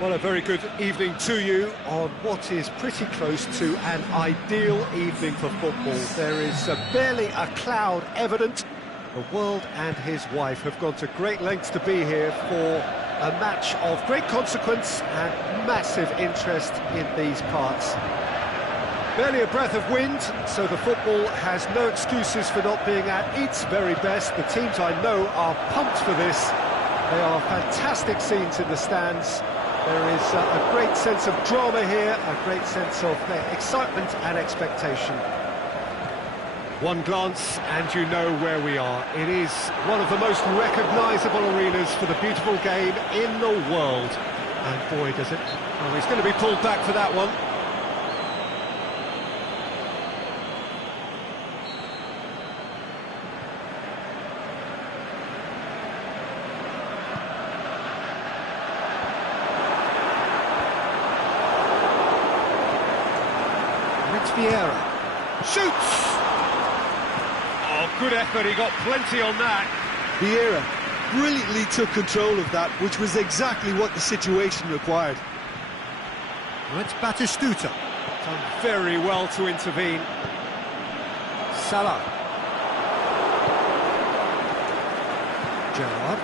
Well, a very good evening to you on what is pretty close to an ideal evening for football. There is barely a cloud evident. The world and his wife have gone to great lengths to be here for a match of great consequence and massive interest in these parts. Barely a breath of wind, so the football has no excuses for not being at its very best. The teams I know are pumped for this. They are fantastic scenes in the stands. There is a great sense of drama here, a great sense of excitement and expectation. One glance and you know where we are. It is one of the most recognisable arenas for the beautiful game in the world. And boy, does it. Oh, he's going to be pulled back for that one. Vieira shoots! Oh, good effort, he got plenty on that. Vieira brilliantly took control of that, which was exactly what the situation required. Well, it's Batistuta. Done very well to intervene. Salah. Gerrard.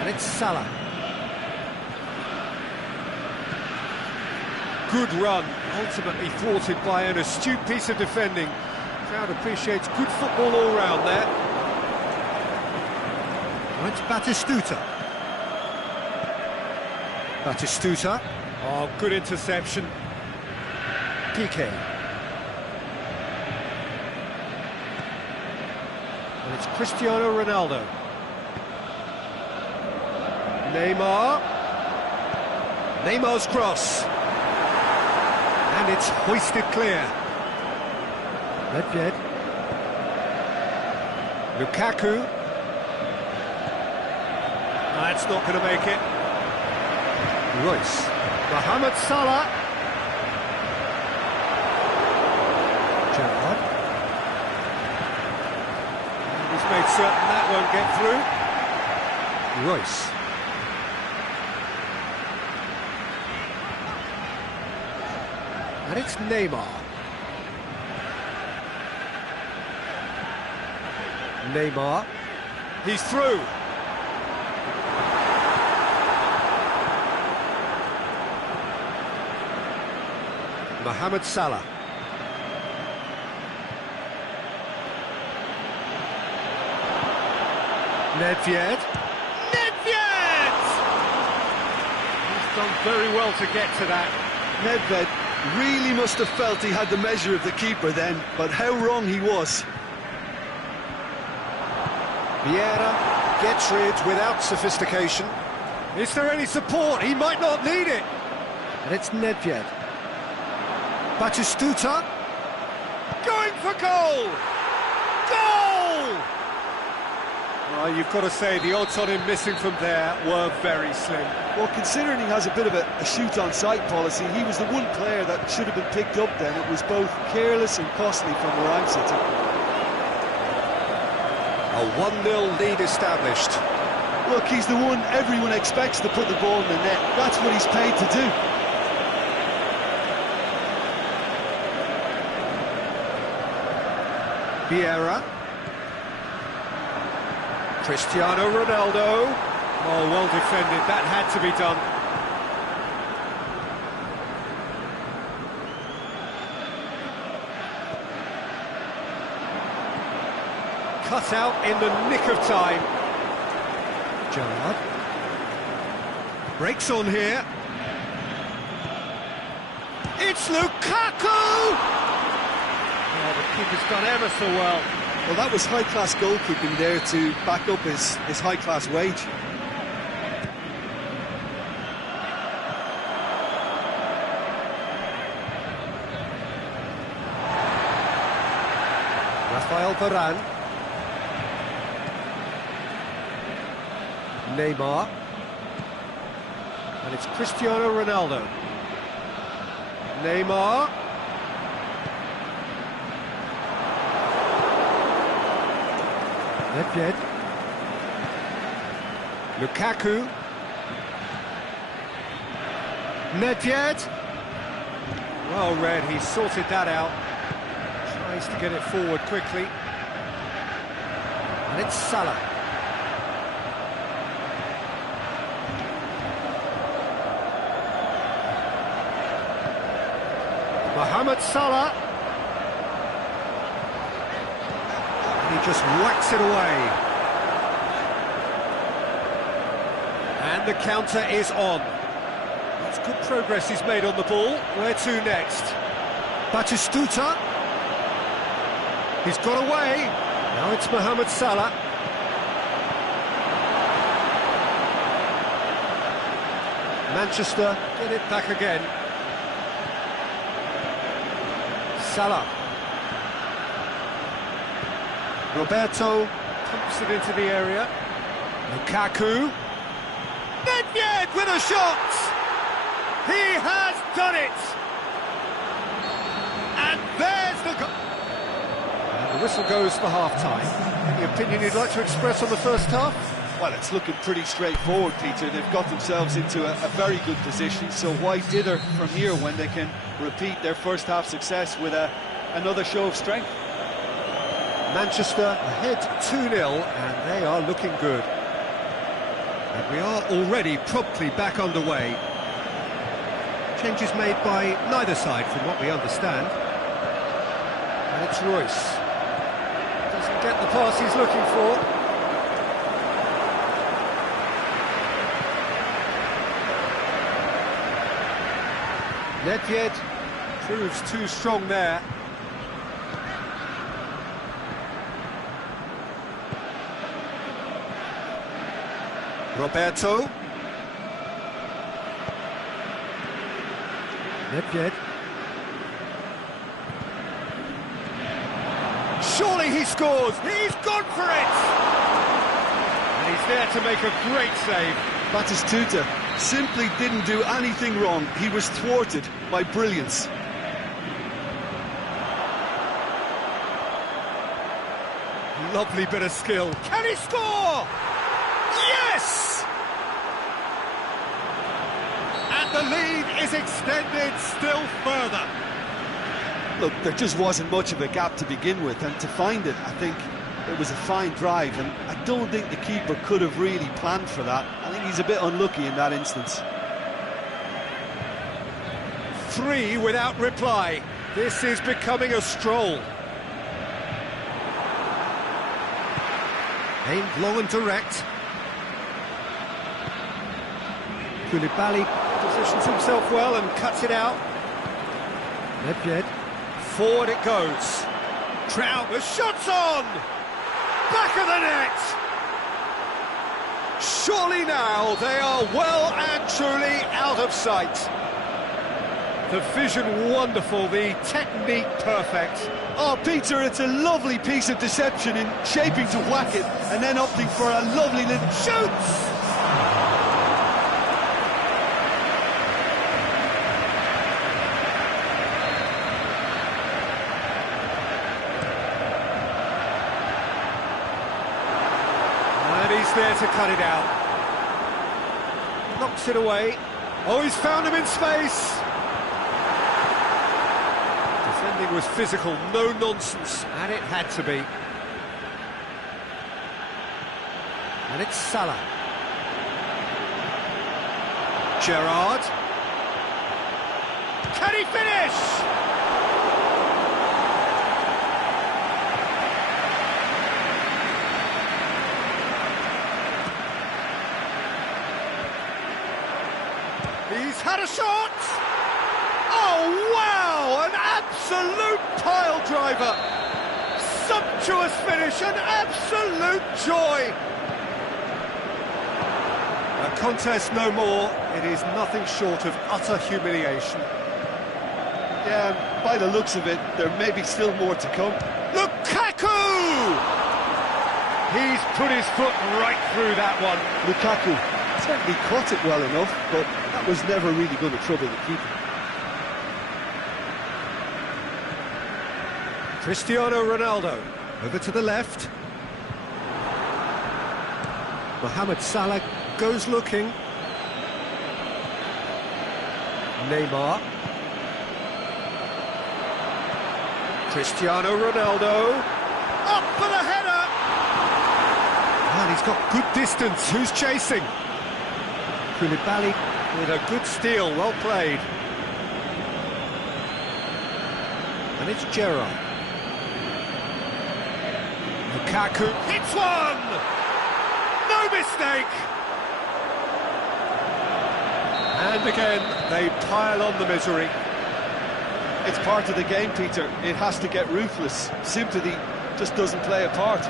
And it's Salah. Good run, ultimately thwarted by an astute piece of defending. Crowd appreciates good football all round there. Well, it's Batistuta. Batistuta. Oh, good interception. Piqué. And it's Cristiano Ronaldo. Neymar. Neymar's cross. And it's hoisted clear. Nedved. Lukaku. That's not going to make it. Royce. Mohamed Salah. Gerrard. And he's made certain that won't get through. Royce. And it's Neymar. Neymar. He's through. Mohamed Salah. Nedved. Nedved! He's done very well to get to that. Nedved really must have felt he had the measure of the keeper then, but how wrong he was. Vieira gets rid without sophistication. Is there any support? He might not need it. And it's Nedved. Batistuta. Going for goal! Goal! Well, you've got to say the odds on him missing from there were very slim. Well, considering he has a bit of a shoot-on-sight policy, he was the one player that should have been picked up then. It was both careless and costly from where I'm sitting. A 1-0 lead established. Look, he's the one everyone expects to put the ball in the net. That's what he's paid to do. Vieira. Cristiano Ronaldo. Oh, well defended. That had to be done. Cut out in the nick of time. Gerrard. Breaks on here. It's Lukaku! Oh, the keeper's done ever so well. Well, that was high-class goalkeeping there to back up his high-class wage. Rafael Varane. Neymar. And it's Cristiano Ronaldo. Neymar. Nedved. Lukaku. Nedved. Well read, he sorted that out. Tries to get it forward quickly. And it's Salah. Mohamed Salah. And he just whacks it away. And the counter is on. That's good progress he's made on the ball. Where to next? Batistuta. He's got away. Now it's Mohamed Salah. Manchester get it back again. Salah. Roberto pumps it into the area. Lukaku. Nedved with a shot! He has done it! And there's the goal! And the whistle goes for half-time. Any opinion you'd like to express on the first half? Well, it's looking pretty straightforward, Peter. They've got themselves into a very good position, so why dither from here when they can repeat their first half success with another show of strength? Manchester ahead 2-0, and they are looking good. And we are already promptly back underway. Changes made by neither side, from what we understand. And it's Royce. Doesn't get the pass he's looking for. Nedved proves too strong there. Roberto. Nedved. Surely he scores! He's gone for it! And he's there to make a great save. Batistuta simply didn't do anything wrong. He was thwarted by brilliance. Lovely bit of skill. Can he score? Yes! And the lead is extended still further. Look, there just wasn't much of a gap to begin with, and to find it, I think it was a fine drive, and I don't think the keeper could have really planned for that. I think he's a bit unlucky in that instance. 3 without reply. This is becoming a stroll. Aimed long and direct. Koulibaly positions himself well and cuts it out. Nedved. Forward it goes. Trout with shots on! Back of the net! Surely now they are well and truly out of sight. The vision wonderful, the technique perfect. Oh, Peter, it's a lovely piece of deception in shaping to whack it and then opting for a lovely little Shoots! And he's there to cut it out. Knocks it away. Oh, he's found him in space. Defending was physical, no nonsense, and it had to be. And it's Salah. Gerrard. Can he finish? He's had a shot! Oh, wow! An absolute pile driver! Sumptuous finish, an absolute joy! A contest no more, it is nothing short of utter humiliation. Yeah, by the looks of it, there may be still more to come. Lukaku! He's put his foot right through that one. Lukaku certainly caught it well enough, but that was never really going to trouble the keeper. Cristiano Ronaldo, over to the left. Mohamed Salah goes looking. Neymar. Cristiano Ronaldo. Up for the header! And he's got good distance. Who's chasing? Koulibaly with a good steal. Well played. And it's Gerrard. Lukaku hits one! No mistake! And again, they pile on the misery. It's part of the game, Peter. It has to get ruthless. Sympathy just doesn't play a part.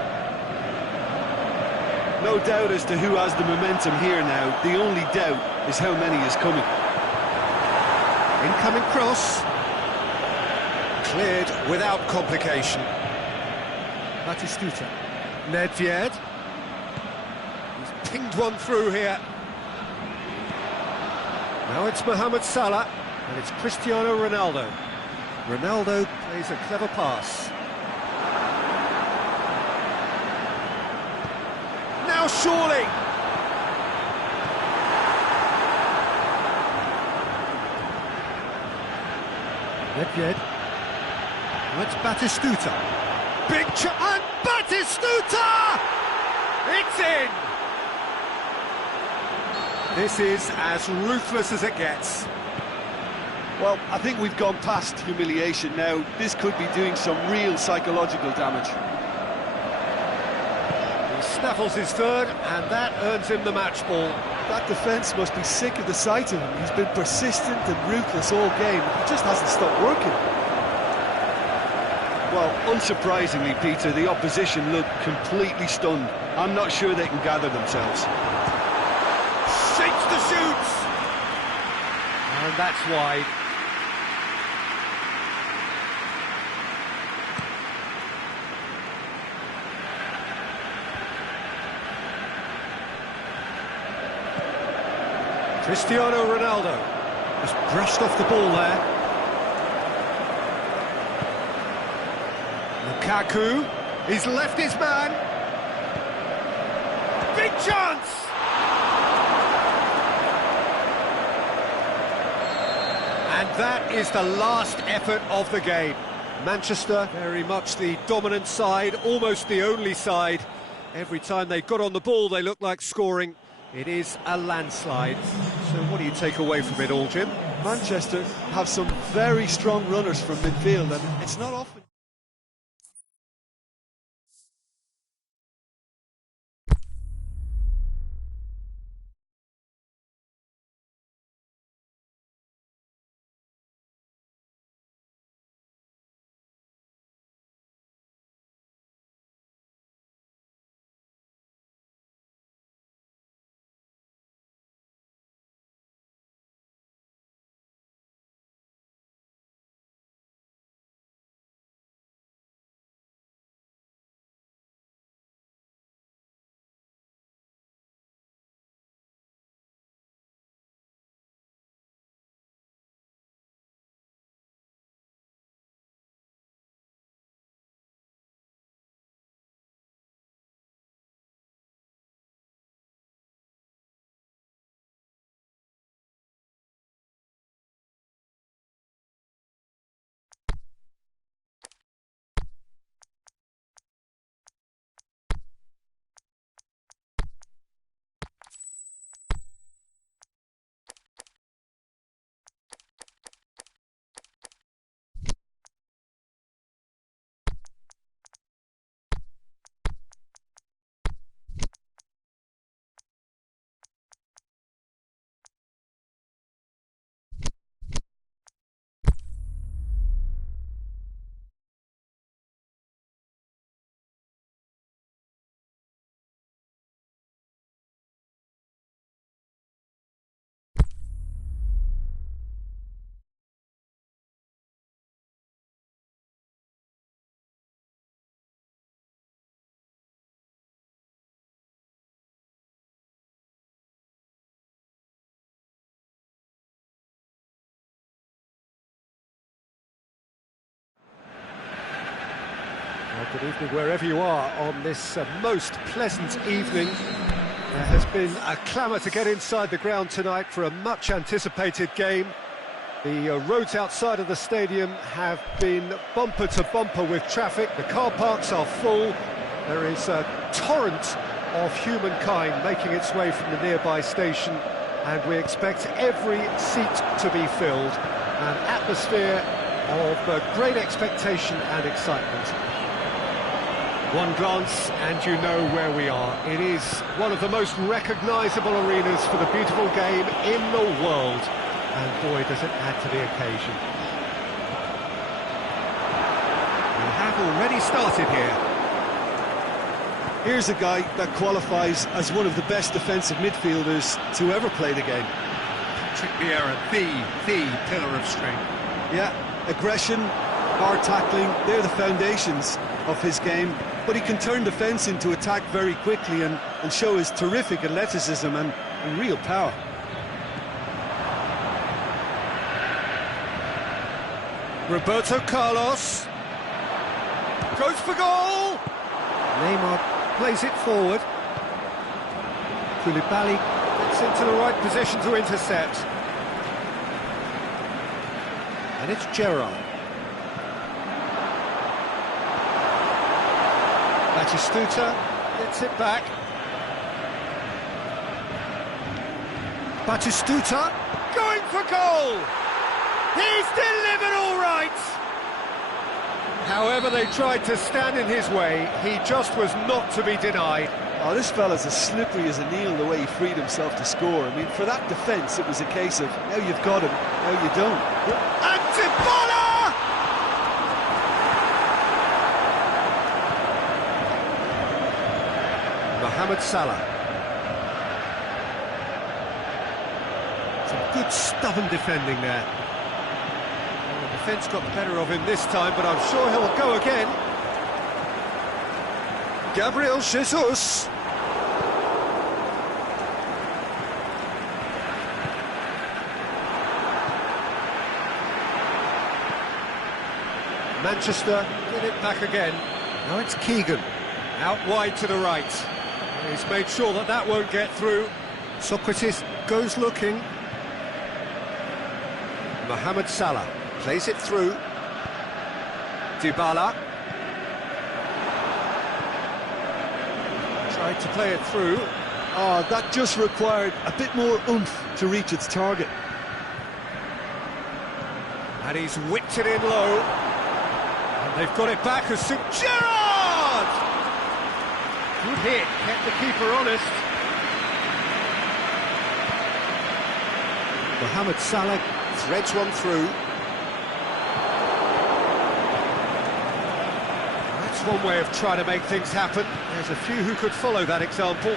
No doubt as to who has the momentum here now. The only doubt is how many is coming. Incoming cross. Cleared without complication. Batistuta. Nedved. He's pinged one through here. Now it's Mohamed Salah, and it's Cristiano Ronaldo. Ronaldo plays a clever pass. Now surely! Nedved. That's Batistuta. Big and Batistuta! It's in! This is as ruthless as it gets. Well, I think we've gone past humiliation now. This could be doing some real psychological damage. He snaffles his third, and that earns him the match ball. That defence must be sick of the sight of him. He's been persistent and ruthless all game. He just hasn't stopped working. Well, unsurprisingly, Peter, the opposition look completely stunned. I'm not sure they can gather themselves. Shakes the shoots! And that's wide. Cristiano Ronaldo has brushed off the ball there. Lukaku, he's left his man. Big chance! And that is the last effort of the game. Manchester, very much the dominant side, almost the only side. Every time they got on the ball, they looked like scoring. It is a landslide. So what do you take away from it all, Jim? Manchester have some very strong runners from midfield, and it's not often. Well, good evening wherever you are on this most pleasant evening. There has been a clamour to get inside the ground tonight for a much anticipated game. The roads outside of the stadium have been bumper to bumper with traffic. The car parks are full. There is a torrent of humankind making its way from the nearby station, and we expect every seat to be filled. An atmosphere of great expectation and excitement. One glance and you know where we are. It is one of the most recognisable arenas for the beautiful game in the world. And boy, does it add to the occasion. We have already started here. Here's a guy that qualifies as one of the best defensive midfielders to ever play the game. Patrick Vieira, the pillar of strength. Yeah, aggression, hard tackling, they're the foundations of his game. But he can turn defence into attack very quickly and show his terrific athleticism and real power. Roberto Carlos goes for goal. Neymar plays it forward. Koulibaly gets into the right position to intercept. And it's Gerrard. Batistuta gets it back. Batistuta going for goal. He's delivered all right. However they tried to stand in his way, he just was not to be denied. Oh, this fella's as slippery as a needle the way he freed himself to score. I mean, for that defence, it was a case of now you've got him, now you don't. And Dybala! Mohamed Salah. Some good stubborn defending there. Well, the defence got the better of him this time, but I'm sure he'll go again. Gabriel Jesus. Manchester get it back again. Now it's Keegan. Out wide to the right. He's made sure that that won't get through. Socrates goes looking. Mohamed Salah plays it through. Dybala. Tried to play it through. Oh, that just required a bit more oomph to reach its target. And he's whipped it in low. And they've got it back as soon... Gerrard! Good hit, kept the keeper honest. Mohamed Salah threads one through. That's one way of trying to make things happen. There's a few who could follow that example.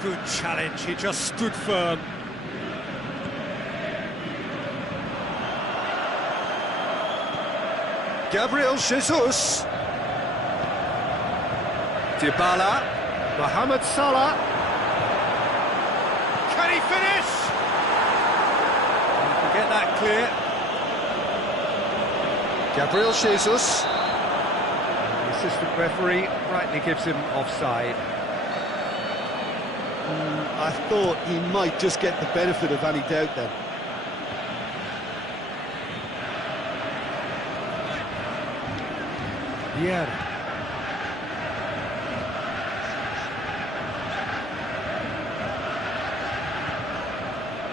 Good challenge, he just stood firm. Gabriel Jesus. Dybala. Mohamed Salah. Can he finish? Get that clear. Gabriel Jesus. The assistant referee rightly gives him offside. I thought he might just get the benefit of any doubt then. Yeah.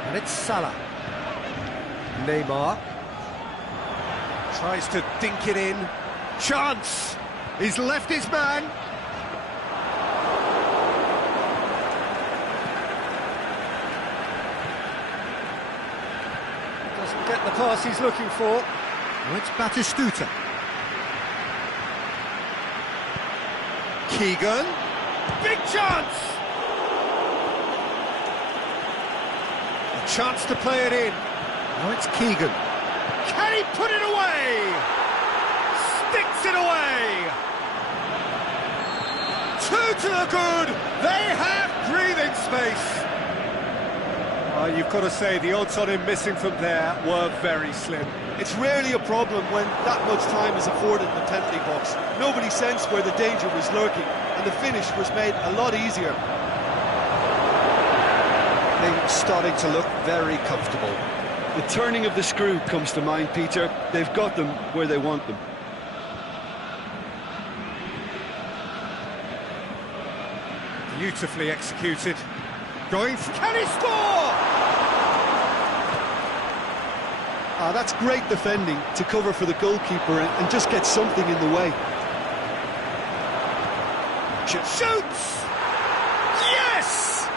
And it's Salah. Neymar tries to dink it in. Chance! He's left his man. Doesn't get the pass he's looking for. Well, it's Batistuta. Keegan. Big chance! A chance to play it in. Now it's Keegan. Can he put it away? Sticks it away! 2 to the good! They have breathing space! You've got to say, the odds on him missing from there were very slim. It's rarely a problem when that much time is afforded in the penalty box. Nobody sensed where the danger was lurking, and the finish was made a lot easier. The starting to look very comfortable. The turning of the screw comes to mind, Peter. They've got them where they want them. Beautifully executed. Going, can he score? That's great defending to cover for the goalkeeper and just get something in the way. Shoots! Yes!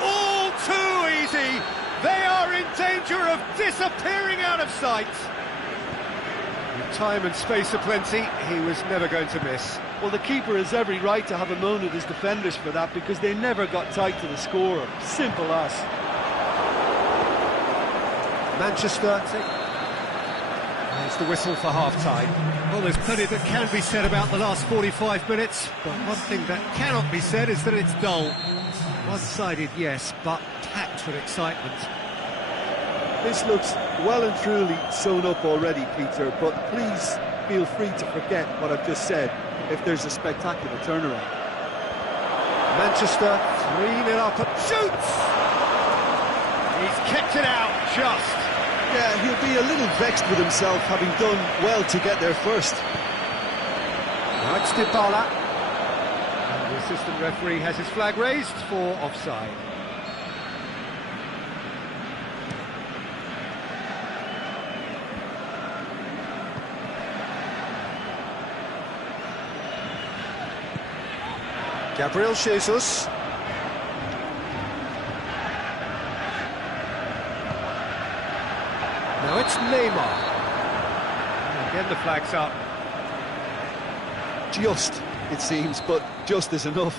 All too easy. They are in danger of disappearing out of sight. With time and space aplenty, he was never going to miss. Well, the keeper has every right to have a moan at his defenders for that because they never got tight to the scorer. Simple as. Manchester. There's the whistle for half-time. Well, there's plenty that can be said about the last 45 minutes, but one thing that cannot be said is that it's dull. One-sided, yes, but packed with excitement. This looks well and truly sewn up already, Peter, but please feel free to forget what I've just said if there's a spectacular turnaround. Manchester 3-0 up and shoots! He's kept it out, just. Yeah, he'll be a little vexed with himself, having done well to get there first. Now it's Dybala. And the assistant referee has his flag raised for offside. Gabriel Jesus. Now it's Neymar. And again the flag's up. Just, it seems, but just is enough.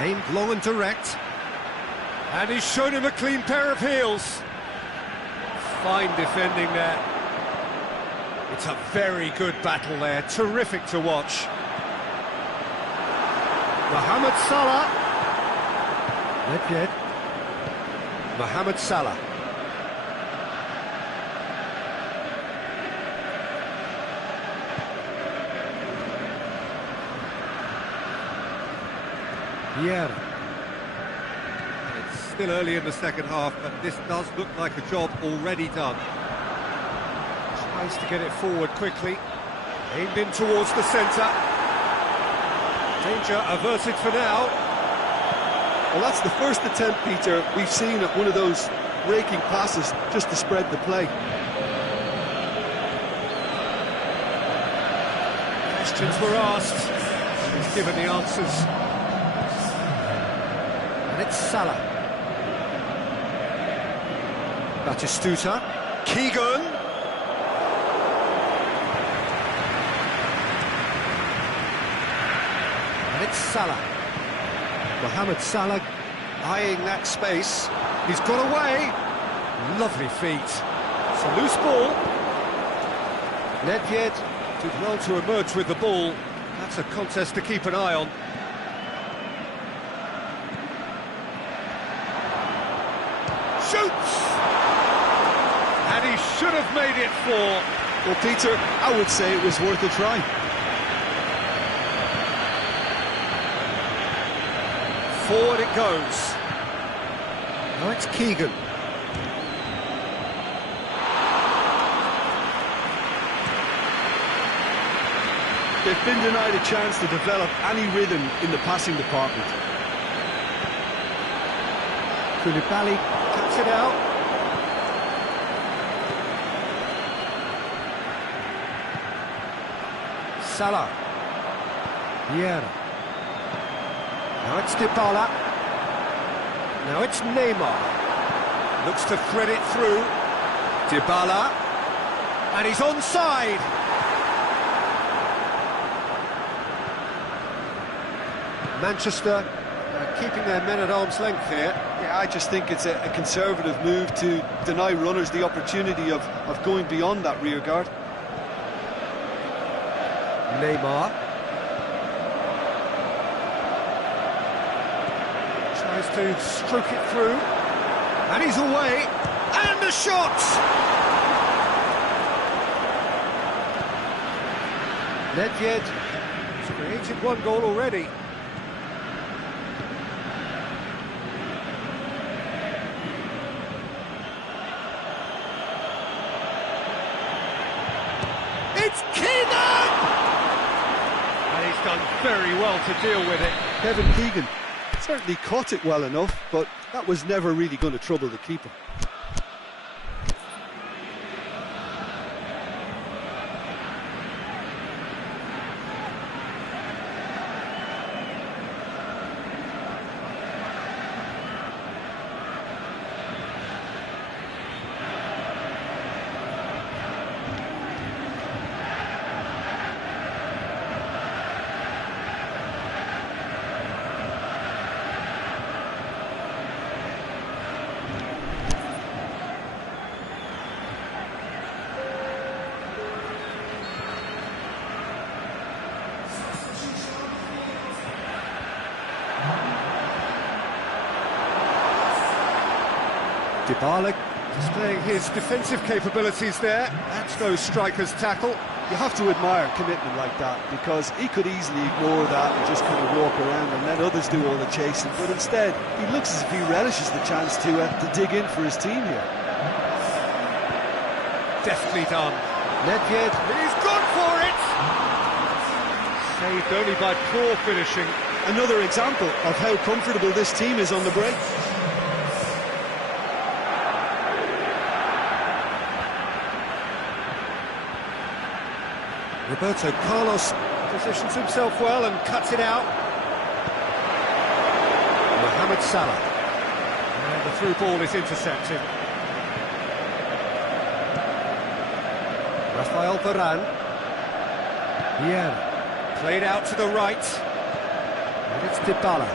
Aimed long and direct. And he's shown him a clean pair of heels. Fine defending there. It's a very good battle there, terrific to watch. Mohamed Salah. Not yet. Mohamed Salah. Vieira. It's still early in the second half, but this does look like a job already done. Tries to get it forward quickly. Aimed in towards the centre. Danger averted for now. Well, that's the first attempt, Peter, we've seen at one of those raking passes just to spread the play. Questions were asked, and he's given the answers. And it's Salah. Batistuta. Keegan. And it's Salah. Mohamed Salah eyeing that space. He's got away. Lovely feet. It's a loose ball. Nedved did well to emerge with the ball. That's a contest to keep an eye on. Shoots! And he should have made it 4. Well, Peter, I would say it was worth a try. Forward it goes. Now it's Keegan. They've been denied a chance to develop any rhythm in the passing department. Koulibaly cuts it out. Salah. Vieira. Now it's Dybala. Now it's Neymar. Looks to thread it through. Dybala. And he's onside. Manchester keeping their men at arm's length here. Yeah, I just think it's a conservative move to deny runners the opportunity of going beyond that rear guard. Neymar. Tries to stroke it through. And he's away. And a shot! Nedved has created one goal already. It's Keegan! And he's done very well to deal with it. Kevin Keegan certainly caught it well enough, but that was never really going to trouble the keeper. Dybala displaying his defensive capabilities there. That's no striker's tackle. You have to admire commitment like that, because he could easily ignore that and just kind of walk around and let others do all the chasing, but instead he looks as if he relishes the chance to dig in for his team here. Deftly done. Nedved, he's gone for it! Saved only by poor finishing. Another example of how comfortable this team is on the break. Roberto Carlos positions himself well and cuts it out. Mohamed Salah. And the through ball is intercepted. Rafael Varane. Vieira. Played out to the right. And it's Dybala.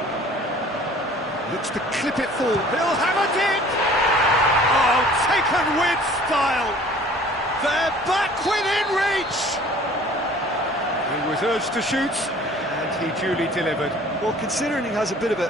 Looks to clip it full. He'll have a dip! Oh, taken with style! They're back within reach! He was urged to shoot, and he duly delivered. Well, considering he has a bit of a...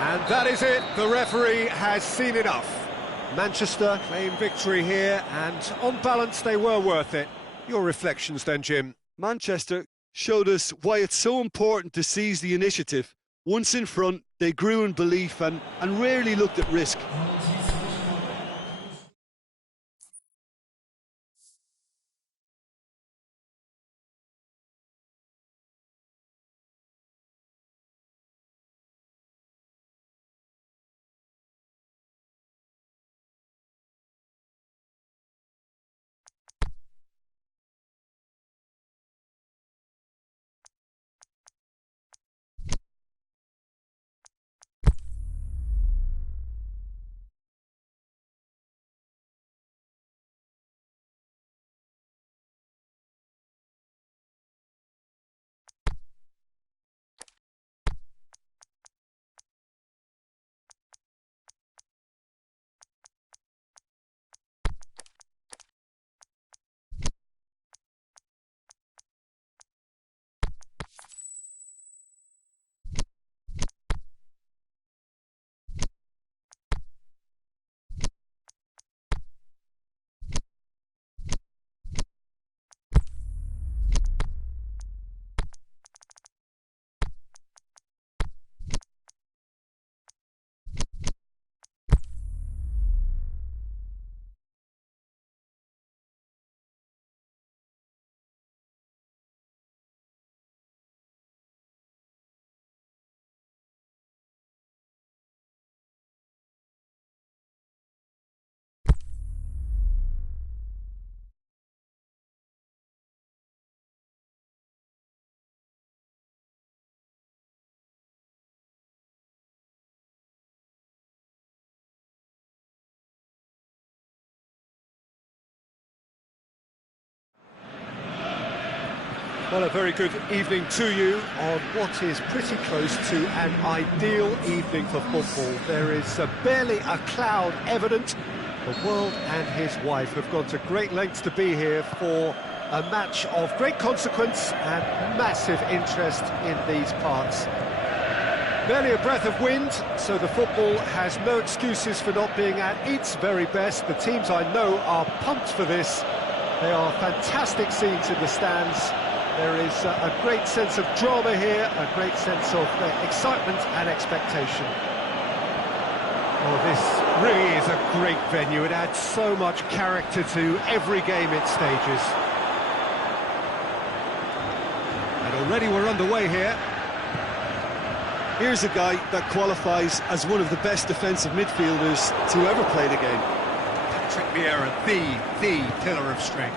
And that is it. The referee has seen enough. Manchester claim victory here, and on balance they were worth it. Your reflections then, Jim? Manchester showed us why it's so important to seize the initiative. Once in front, they grew in belief and rarely looked at risk. Well, a very good evening to you on what is pretty close to an ideal evening for football. There is barely a cloud evident. The world and his wife have gone to great lengths to be here for a match of great consequence and massive interest in these parts. Barely a breath of wind, so the football has no excuses for not being at its very best. The teams I know are pumped for this. They are fantastic scenes in the stands. There is a great sense of drama here, a great sense of excitement and expectation. Oh, this really is a great venue. It adds so much character to every game it stages. And already we're underway here. Here's a guy that qualifies as one of the best defensive midfielders to ever play the game. Patrick Vieira, the pillar of strength.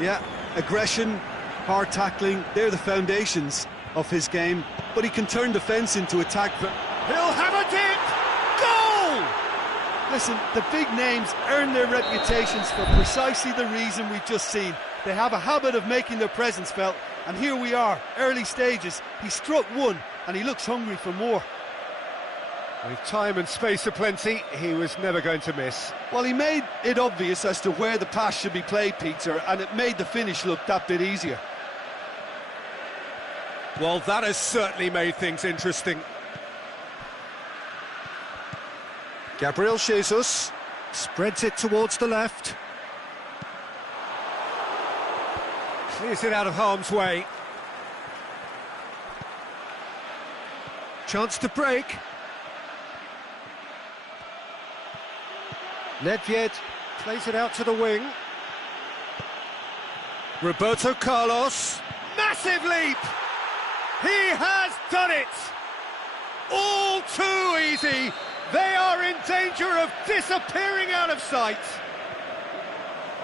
Yeah, aggression, hard tackling, they're the foundations of his game, but he can turn defence into attack. He'll have a dip! Goal! Listen, the big names earn their reputations for precisely the reason we've just seen. They have a habit of making their presence felt, and here we are, early stages. He struck one, and he looks hungry for more. With time and space aplenty, he was never going to miss. Well, he made it obvious as to where the pass should be played, Peter, and it made the finish look that bit easier. Well, that has certainly made things interesting. Gabriel Jesus spreads it towards the left. Clears it out of harm's way. Chance to break. Nedved plays it out to the wing. Roberto Carlos. Massive leap! He has done it! All too easy. They are in danger of disappearing out of sight.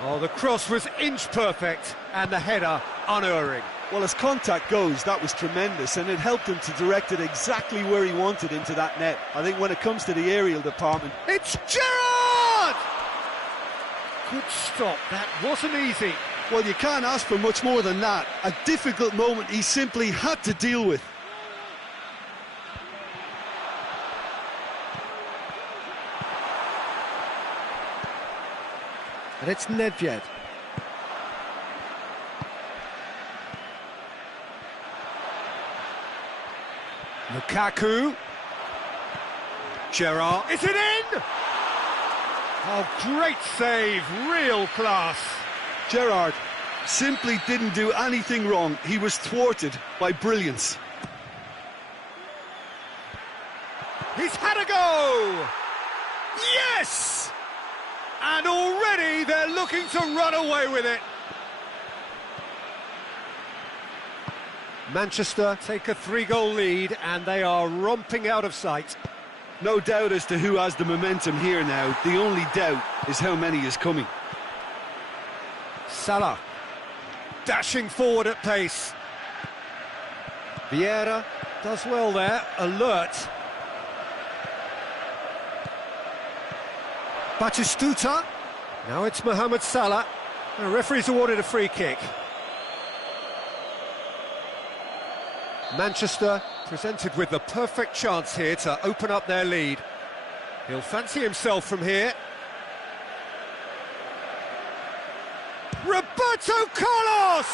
Oh, the cross was inch perfect and the header unerring. Well, as contact goes, that was tremendous, and it helped him to direct it exactly where he wanted into that net. I think when it comes to the aerial department... It's Gerrard! Good stop, that wasn't easy. Well, you can't ask for much more than that. A difficult moment he simply had to deal with. And it's Nedved. Lukaku. Gerrard. Is it in? Oh, great save, real class. Gerrard simply didn't do anything wrong. He was thwarted by brilliance. He's had a go! Yes! And already they're looking to run away with it. Manchester take a 3-goal lead and they are romping out of sight. No doubt as to who has the momentum here now. The only doubt is how many is coming. Salah dashing forward at pace. Vieira does well there, alert. Batistuta. Now it's Mohamed Salah. The referee's awarded a free kick. Manchester presented with the perfect chance here to open up their lead. He'll fancy himself from here. Roberto Carlos!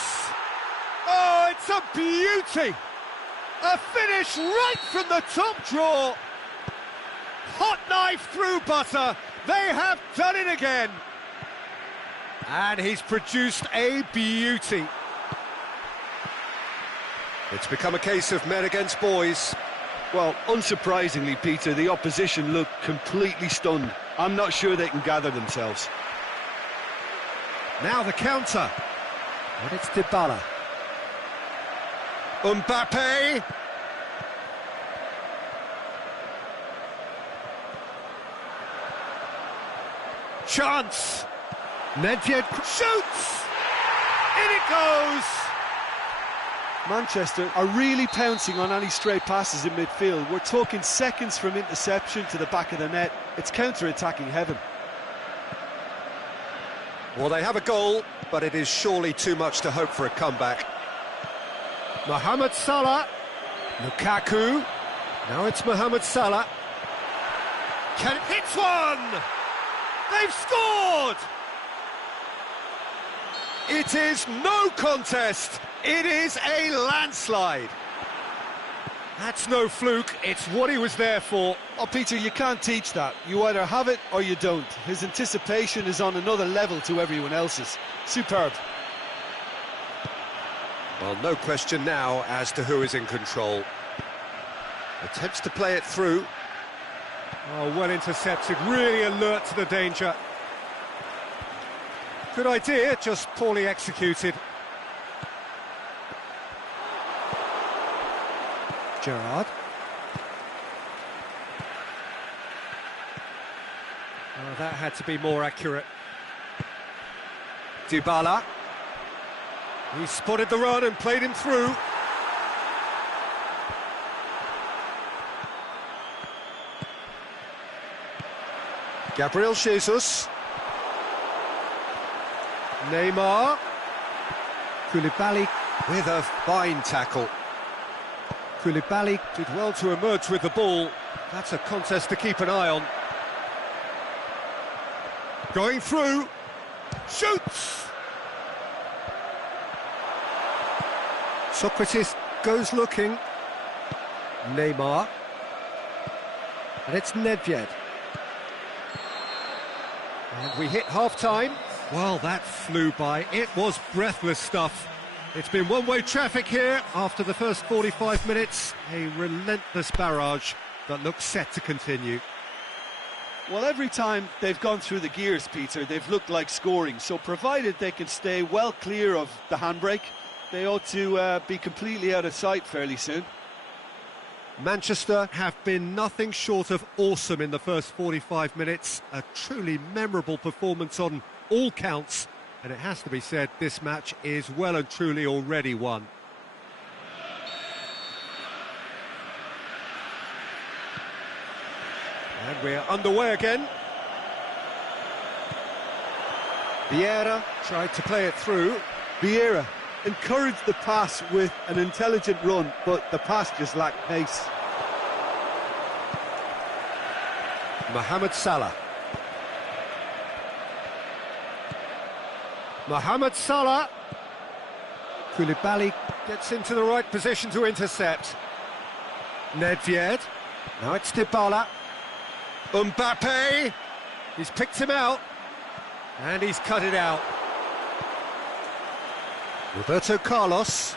Oh, it's a beauty! A finish right from the top draw. Hot knife through butter. They have done it again. And he's produced a beauty. It's become a case of men against boys. Well, unsurprisingly, Peter, the opposition look completely stunned. I'm not sure they can gather themselves. Now the counter. And it's Dybala. Mbappe. Chance. Nedved shoots. In it goes. Manchester are really pouncing on any stray passes in midfield. We're talking seconds from interception to the back of the net. It's counter-attacking heaven. Well, they have a goal, but it is surely too much to hope for a comeback. Mohamed Salah. Lukaku. Now it's Mohamed Salah. Hits one! They've scored! It is no contest. It is a landslide. That's no fluke, it's what he was there for. Oh, Peter, you can't teach that. You either have it or you don't. His anticipation is on another level to everyone else's. Superb. Well, no question now as to who is in control. Attempts to play it through. Oh, well intercepted, really alert to the danger. Good idea, just poorly executed. Gerrard. Oh, that had to be more accurate. Dybala. He spotted the run and played him through. Gabriel Jesus. Neymar. Koulibaly with a fine tackle. Koulibaly did well to emerge with the ball. That's a contest to keep an eye on. Going through. Shoots! Socrates goes looking. Neymar. And it's Nedved. And we hit half-time. Well, that flew by. It was breathless stuff. It's been one-way traffic here after the first 45 minutes. A relentless barrage that looks set to continue. Well, every time they've gone through the gears, Peter, they've looked like scoring. So provided they can stay well clear of the handbrake, they ought to be completely out of sight fairly soon. Manchester have been nothing short of awesome in the first 45 minutes. A truly memorable performance on all counts. And it has to be said, this match is well and truly already won. And we're underway again. Vieira tried to play it through. Vieira encouraged the pass with an intelligent run, but the pass just lacked pace. Mohamed Salah. Mohamed Salah. Koulibaly gets into the right position to intercept. Nedved. Now it's Dybala. Mbappe. He's picked him out. And he's cut it out. Roberto Carlos.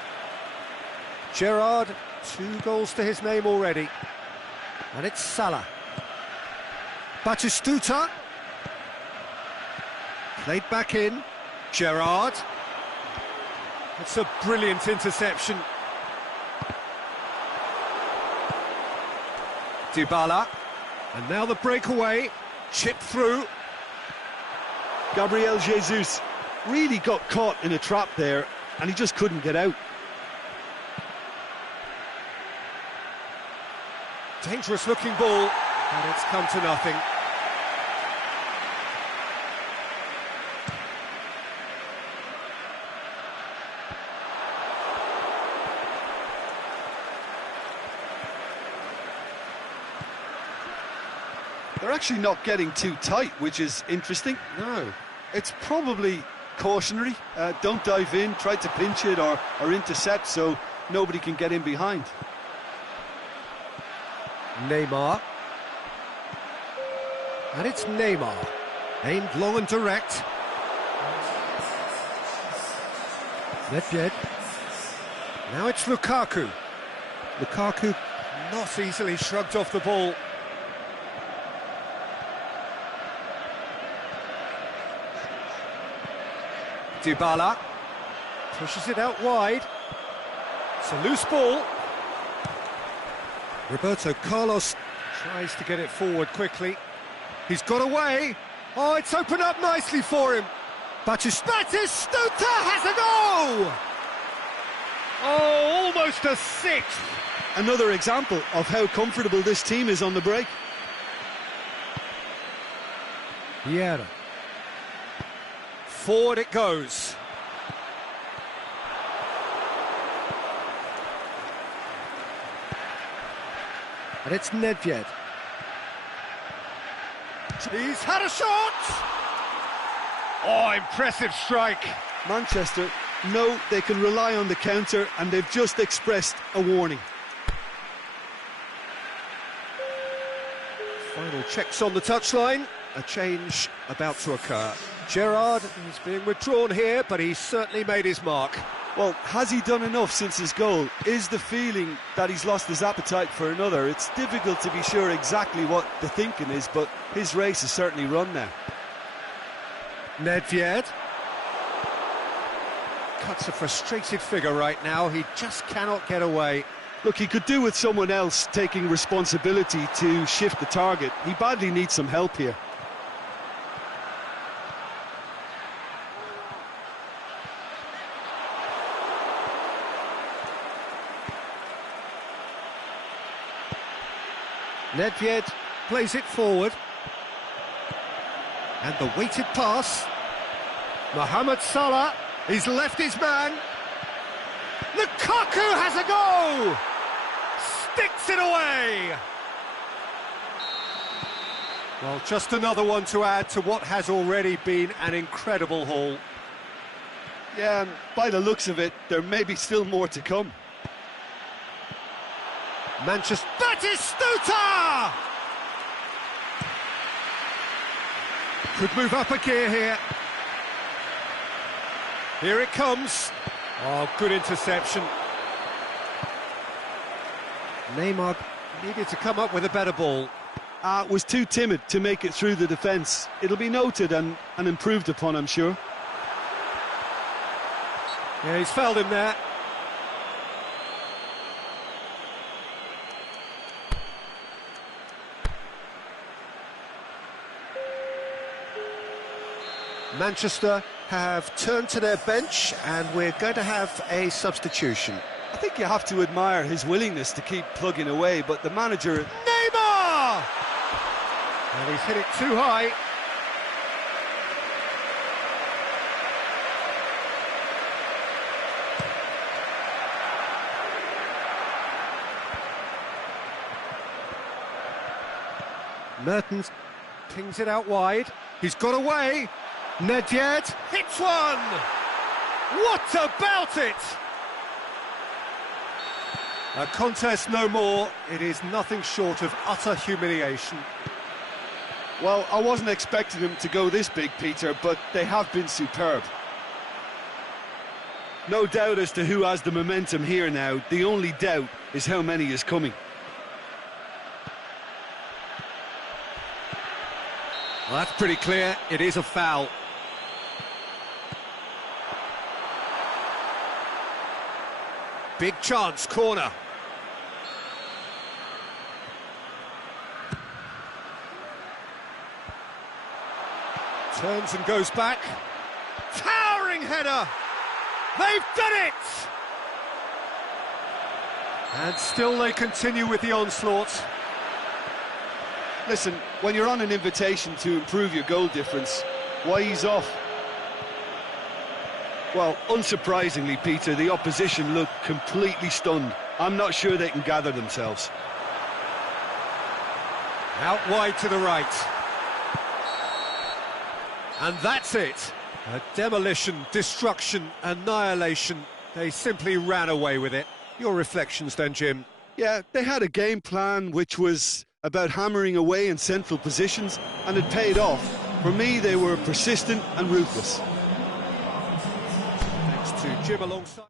Gerrard, 2 goals to his name already. And it's Salah. Batistuta. Played back in. Gerrard. It's a brilliant interception. Dybala. And now the breakaway. Chip through. Gabriel Jesus really got caught in a trap there, and he just couldn't get out. Dangerous looking ball, but it's come to nothing. They're actually not getting too tight, which is interesting. No. It's probably cautionary. Don't dive in, try to pinch it or intercept so nobody can get in behind. Neymar. And it's Neymar. Aimed long and direct. Nedved. Now it's Lukaku. Lukaku not easily shrugged off the ball. Dybala pushes it out wide. It's a loose ball. Roberto Carlos tries to get it forward quickly. He's got away. Oh, it's opened up nicely for him. Batistuta has a goal! Oh, almost a 6th. Another example of how comfortable this team is on the break. Vieira. Forward it goes. And it's Nedved. He's had a shot! Oh, impressive strike. Manchester know they can rely on the counter, and they've just expressed a warning. Final checks on the touchline. A change about to occur. Gerrard is being withdrawn here, but he's certainly made his mark. Well, has he done enough since his goal? Is the feeling that he's lost his appetite for another? It's difficult to be sure exactly what the thinking is, but his race is certainly run now. Nedved cuts a frustrated figure right now. He just cannot get away. Look, he could do with someone else taking responsibility to shift the target. He badly needs some help here. Nedved plays it forward. And the weighted pass. Mohamed Salah, he's left his man. Lukaku has a go! Sticks it away! Well, just another one to add to what has already been an incredible haul. Yeah, and by the looks of it, there may be still more to come. Manchester... Batistuta! Could move up a gear here. Here it comes. Oh, good interception. Neymar needed to come up with a better ball. Was too timid to make it through the defence. It'll be noted and improved upon, I'm sure. Yeah, he's fouled him there. Manchester have turned to their bench and we're going to have a substitution. I think you have to admire his willingness to keep plugging away, but the manager... Neymar! And he's hit it too high. Mertens pings it out wide. He's got away. Nedved hits one! What about it? A contest no more. It is nothing short of utter humiliation. Well, I wasn't expecting them to go this big, Peter, but they have been superb. No doubt as to who has the momentum here now. The only doubt is how many is coming. Well, that's pretty clear. It is a foul. Big chance, corner. Turns and goes back. Towering header! They've done it! And still they continue with the onslaught. Listen, when you're on an invitation to improve your goal difference, why ease off? Well, unsurprisingly, Peter, the opposition look completely stunned. I'm not sure they can gather themselves. Out wide to the right. And that's it. A demolition, destruction, annihilation. They simply ran away with it. Your reflections then, Jim? Yeah, they had a game plan which was about hammering away in central positions, and it paid off. For me, they were persistent and ruthless. Thanks to Jim alongside.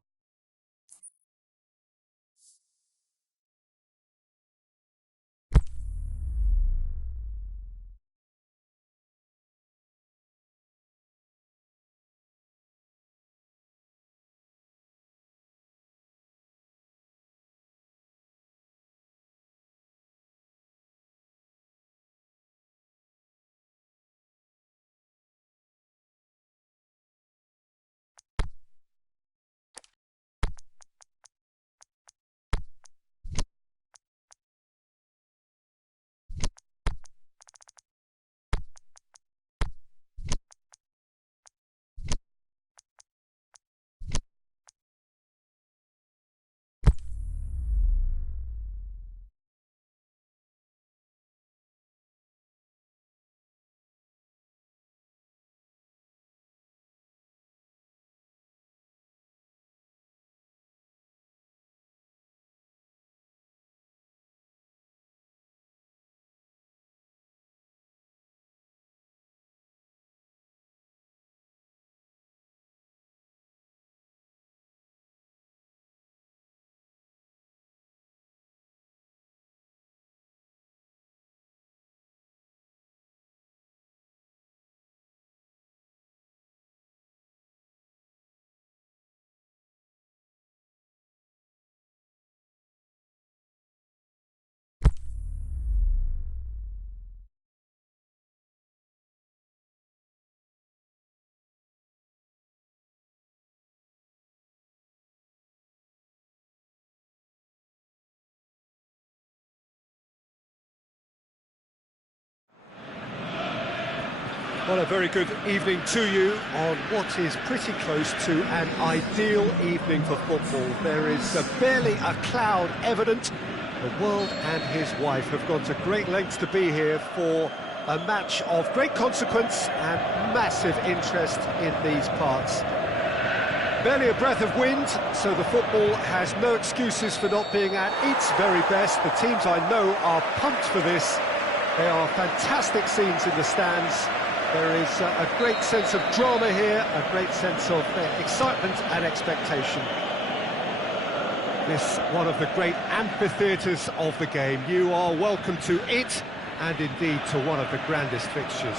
Well, a very good evening to you on what is pretty close to an ideal evening for football. There is barely a cloud evident. The world and his wife have gone to great lengths to be here for a match of great consequence and massive interest in these parts. Barely a breath of wind, so the football has no excuses for not being at its very best. The teams I know are pumped for this. There are fantastic scenes in the stands. There is a great sense of drama here, a great sense of excitement and expectation. This one of the great amphitheatres of the game. You are welcome to it, and indeed to one of the grandest fixtures.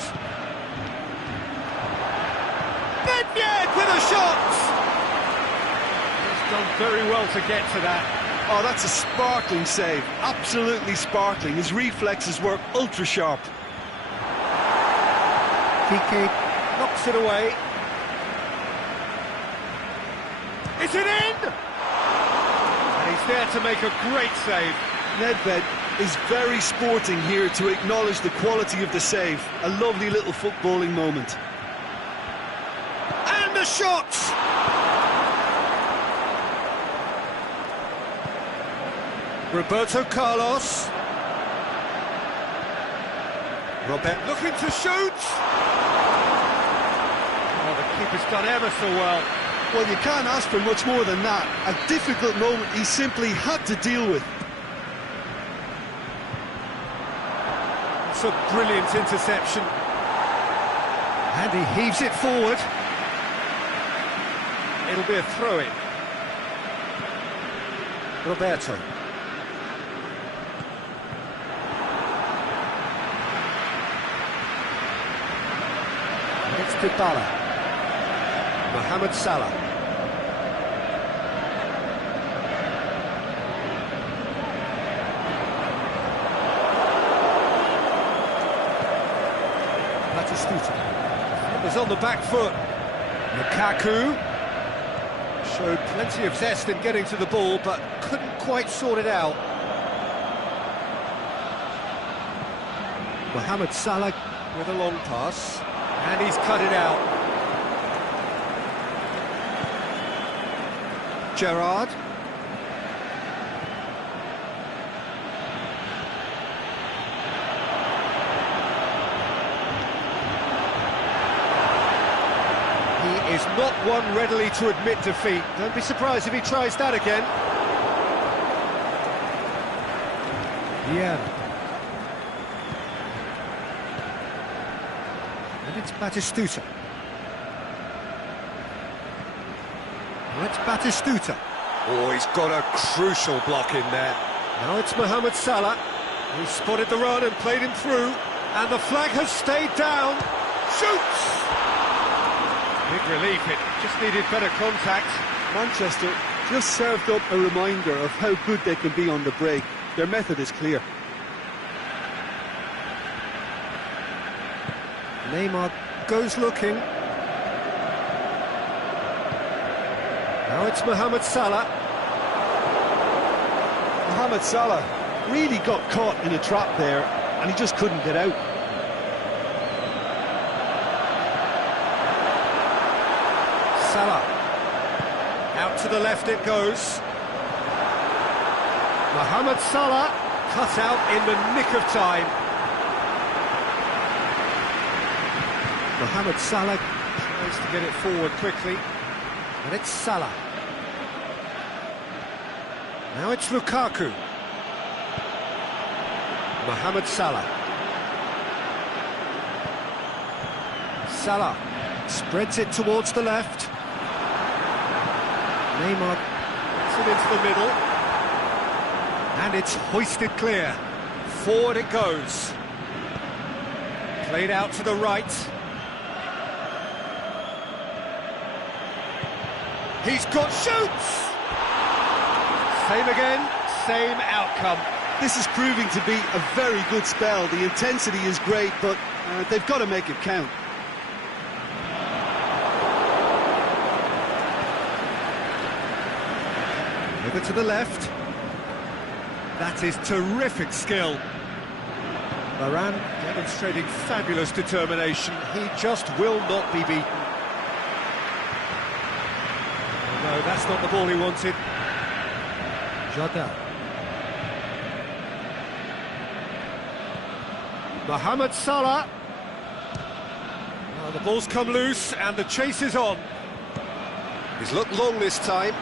Nedved with a shot! He's done very well to get to that. Oh, that's a sparkling save, absolutely sparkling. His reflexes work ultra-sharp. Kike knocks it away. Is it in? And he's there to make a great save. Nedved is very sporting here to acknowledge the quality of the save. A lovely little footballing moment. And the shot! Roberto Carlos. Robert looking to shoot. Oh, the keeper's done ever so well. Well, you can't ask for much more than that. A difficult moment he simply had to deal with. It's a brilliant interception. And he heaves it forward. It'll be a throw-in. Roberto. It's Dybala. Mohamed Salah. Batistuta. It was on the back foot. Lukaku showed plenty of zest in getting to the ball, but couldn't quite sort it out. Mohamed Salah with a long pass. And he's cut it out. Gerrard. He is not one readily to admit defeat. Don't be surprised if he tries that again. Yeah. It's Batistuta. It's Batistuta. Oh, he's got a crucial block in there. Now it's Mohamed Salah. He spotted the run and played him through. And the flag has stayed down. Shoots! Big relief, it just needed better contact. Manchester just served up a reminder of how good they can be on the break. Their method is clear. Neymar goes looking. Now it's Mohamed Salah. Mohamed Salah really got caught in a trap there, and he just couldn't get out. Salah. Out to the left it goes. Mohamed Salah cut out in the nick of time. Mohamed Salah tries to get it forward quickly, and it's Salah. Now it's Lukaku. Mohamed Salah. Salah spreads it towards the left. Neymar puts it into the middle, and it's hoisted clear. Forward it goes. Played out to the right. He's got shoots! Same again, same outcome. This is proving to be a very good spell. The intensity is great, but they've got to make it count. Over to the left. That is terrific skill. Varane demonstrating fabulous determination. He just will not be beaten. Oh, no, that's not the ball he wanted. Jota. Mohamed Salah. Well, the ball's come loose and the chase is on. He's looked long this time.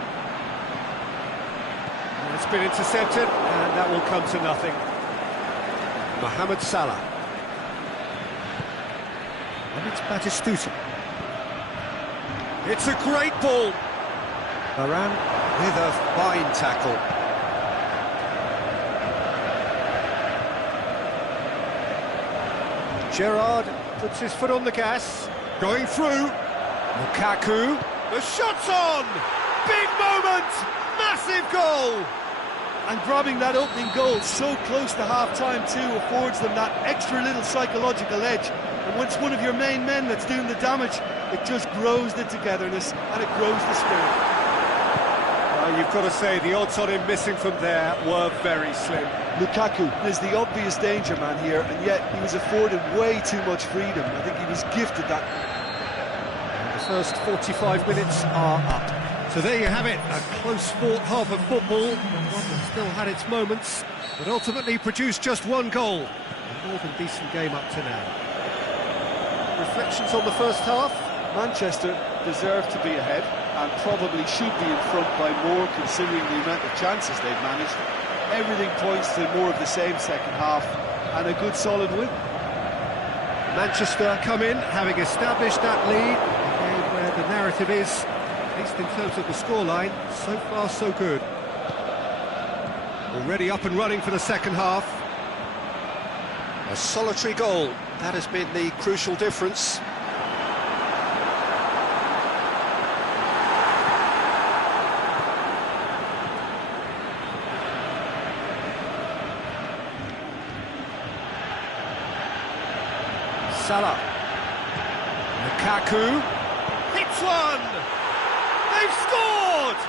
And it's been intercepted and that will come to nothing. Mohamed Salah. And it's Batistuta. It's a great ball. Varane with a fine tackle. Gerrard puts his foot on the gas. Going through. Lukaku. The shot's on! Big moment! Massive goal! And grabbing that opening goal so close to half-time too affords them that extra little psychological edge. And once one of your main men that's doing the damage, it just grows the togetherness and it grows the spirit. You've got to say, the odds on him missing from there were very slim. Lukaku is the obvious danger man here, and yet he was afforded way too much freedom. I think he was gifted that. And the first 45 minutes are up. So there you have it, a close-fought half of football. One that still had its moments, but ultimately produced just one goal. A more than decent game up to now. Reflections on the first half? Manchester deserve to be ahead and probably should be in front by more considering the amount of chances they've managed. Everything points to more of the same second half and a good solid win. Manchester come in having established that lead, and where the narrative is, at least in terms of the scoreline, so far so good. Already up and running for the second half. A solitary goal, that has been the crucial difference. Salah. Lukaku. Hits one! They've scored!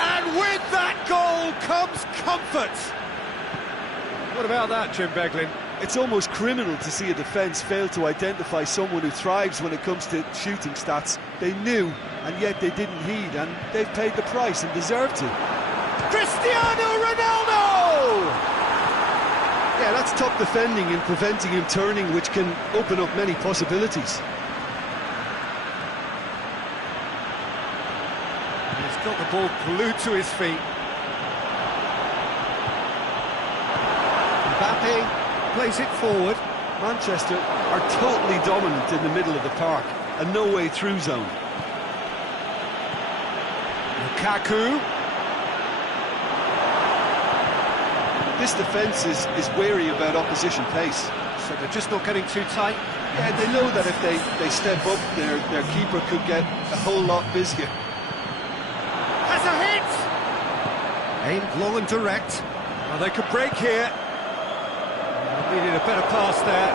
And with that goal comes comfort. What about that, Jim Beglin? It's almost criminal to see a defence fail to identify someone who thrives when it comes to shooting stats. They knew, and yet they didn't heed, and they've paid the price and deserve to. Cristiano Ronaldo! Yeah, that's top defending and preventing him turning, which can open up many possibilities. He's got the ball glued to his feet. Mbappe plays it forward. Manchester are totally dominant in the middle of the park, a no-way through zone. Lukaku. This defence is wary about opposition pace. So they're just not getting too tight. Yeah, they know that if they step up, their keeper could get a whole lot busier. Has a hit! Aimed long and direct. Well, they could break here. Needed a better pass there.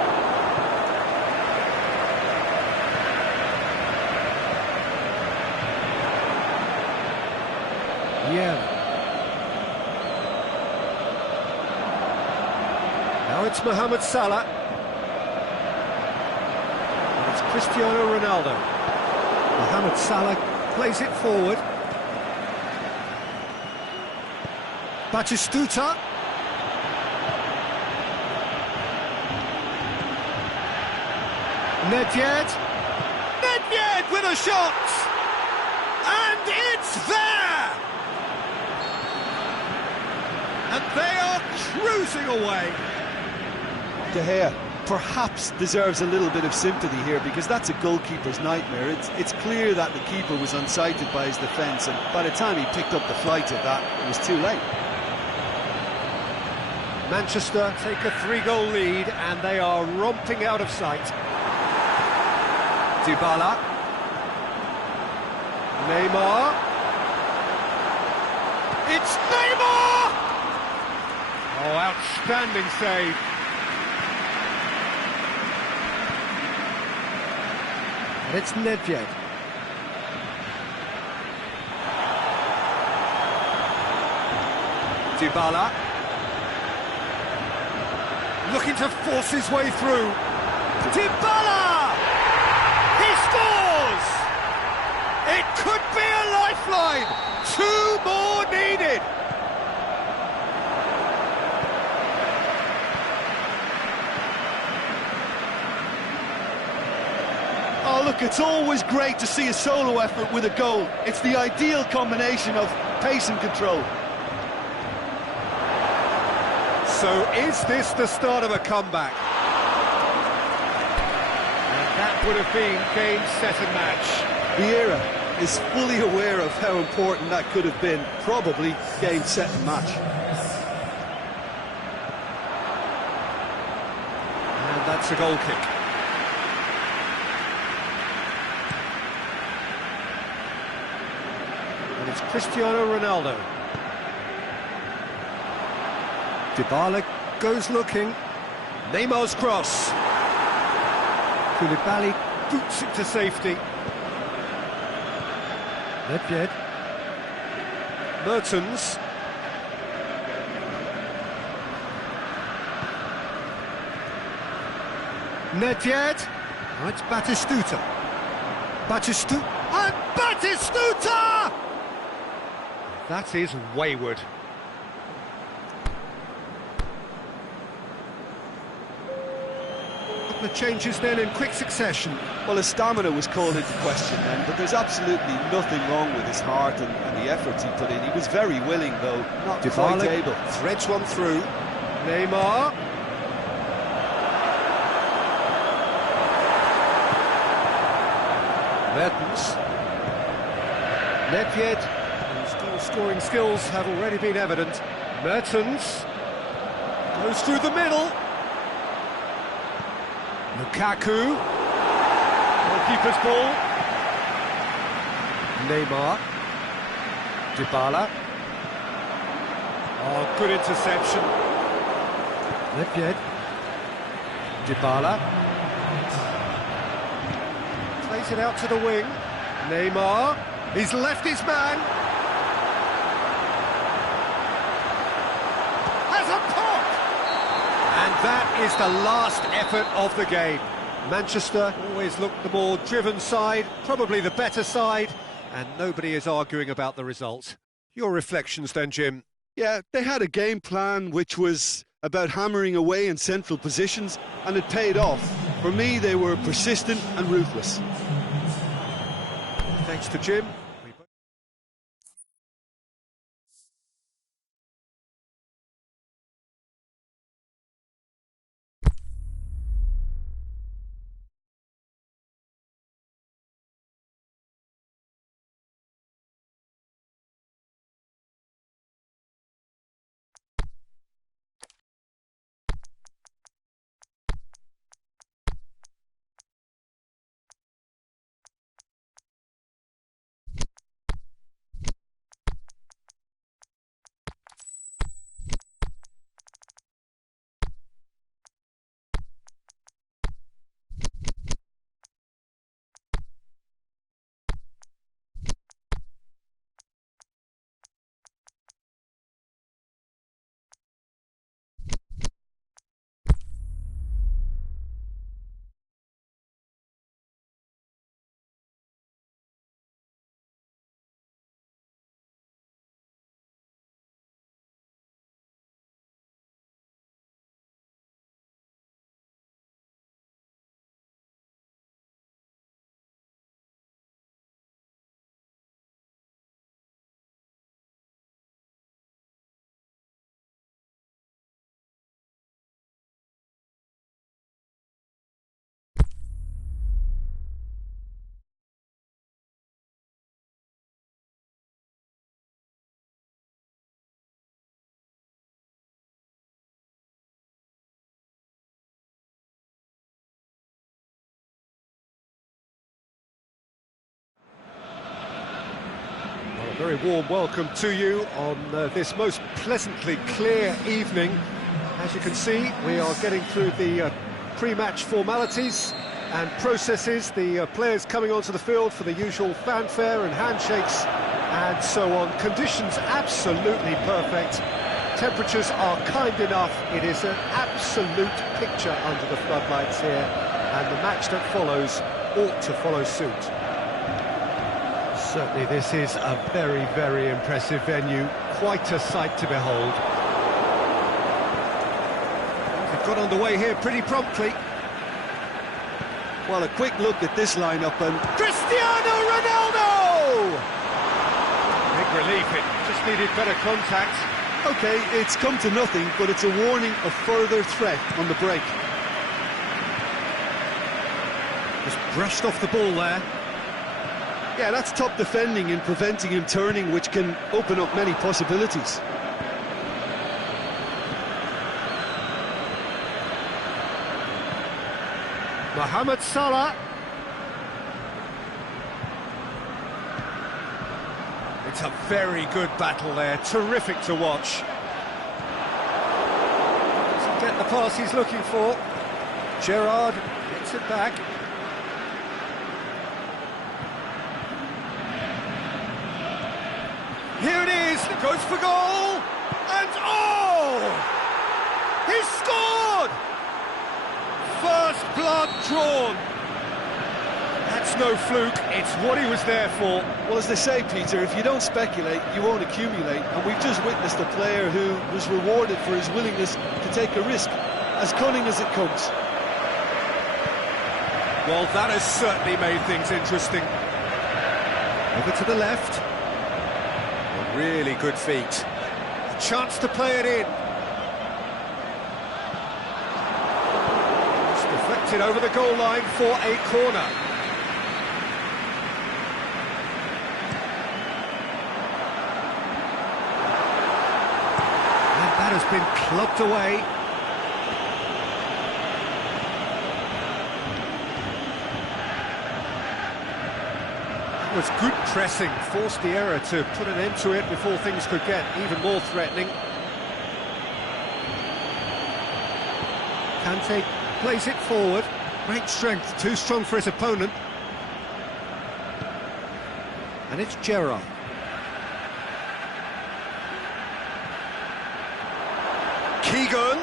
Yeah. Now it's Mohamed Salah. And it's Cristiano Ronaldo. Mohamed Salah plays it forward. Batistuta. Nedved with a shot! And it's there! And they are cruising away. De Gea perhaps deserves a little bit of sympathy here because that's a goalkeeper's nightmare. It's clear that the keeper was unsighted by his defence, and by the time he picked up the flight of that, it was too late. Manchester take a 3-goal lead and they are romping out of sight. Dybala. Neymar. It's Neymar! Oh, outstanding save. And it's Nedved. Dybala. looking to force his way through. Dybala! He scores! It could be a lifeline! 2 more needed! Oh, look, it's always great to see a solo effort with a goal. It's the ideal combination of pace and control. So is this the start of a comeback? And that would have been game, set and match. Vieira is fully aware of how important that could have been. Probably game, set and match. And that's a goal kick. And it's Cristiano Ronaldo. Dybala goes looking. Neymar's cross. Koulibaly boots it to safety. Nedved. Mertens. Nedved. Oh, it's Batistuta. And Batistuta! That is wayward. The changes then in quick succession. Well, his stamina was called into question then, but there's absolutely nothing wrong with his heart and the efforts he put in. He was very willing, though, not quite able. Threads one through. Neymar. Mertens. Nedved, whose goal-scoring skills have already been evident. Mertens goes through the middle. Lukaku, goalkeeper's ball. Neymar, Dybala. Oh, good interception. Nedved, Dybala. Plays it out to the wing. Neymar, he's left his man. Has a pop! And that is the last effort of the game. Manchester always looked the more driven side, probably the better side, and nobody is arguing about the result. Your reflections then, Jim? Yeah, they had a game plan which was about hammering away in central positions, and it paid off. For me, they were persistent and ruthless. Thanks to Jim. Very warm welcome to you on this most pleasantly clear evening. As you can see, we are getting through the pre-match formalities and processes, the players coming onto the field for the usual fanfare and handshakes and so on. Conditions absolutely perfect. temperatures are kind enough. It is an absolute picture under the floodlights here, and the match that follows ought to follow suit. Certainly this is a very, very impressive venue. Quite a sight to behold. They've got underway here pretty promptly. Well, a quick look at this lineup and Cristiano Ronaldo! Big relief, it just needed better contact. OK, it's come to nothing, but it's a warning of further threat on the break. Just brushed off the ball there. Yeah, that's top defending and preventing him turning, which can open up many possibilities. Mohamed Salah. It's a very good battle there, terrific to watch. Doesn't get the pass he's looking for. Gerrard gets it back. Here it is, goes for goal, and oh! He's scored! First blood drawn. That's no fluke, it's what he was there for. Well, as they say, Peter, if you don't speculate, you won't accumulate, and we've just witnessed a player who was rewarded for his willingness to take a risk, as cunning as it comes. Well, that has certainly made things interesting. Over to the left. A really good feat. A chance to play it in. It's deflected over the goal line for a corner. And that has been clubbed away. Was good pressing, forced the error to put an end to it before things could get even more threatening. Kante plays it forward, great strength, too strong for his opponent. And it's Gerrard. Keegan.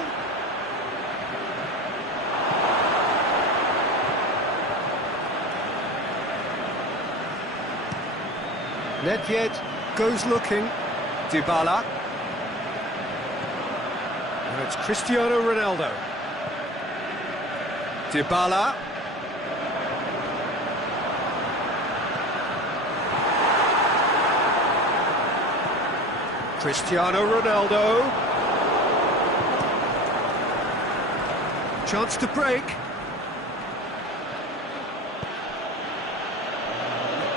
Nedved goes looking. Dybala. And it's Cristiano Ronaldo. Dybala. Cristiano Ronaldo. Chance to break.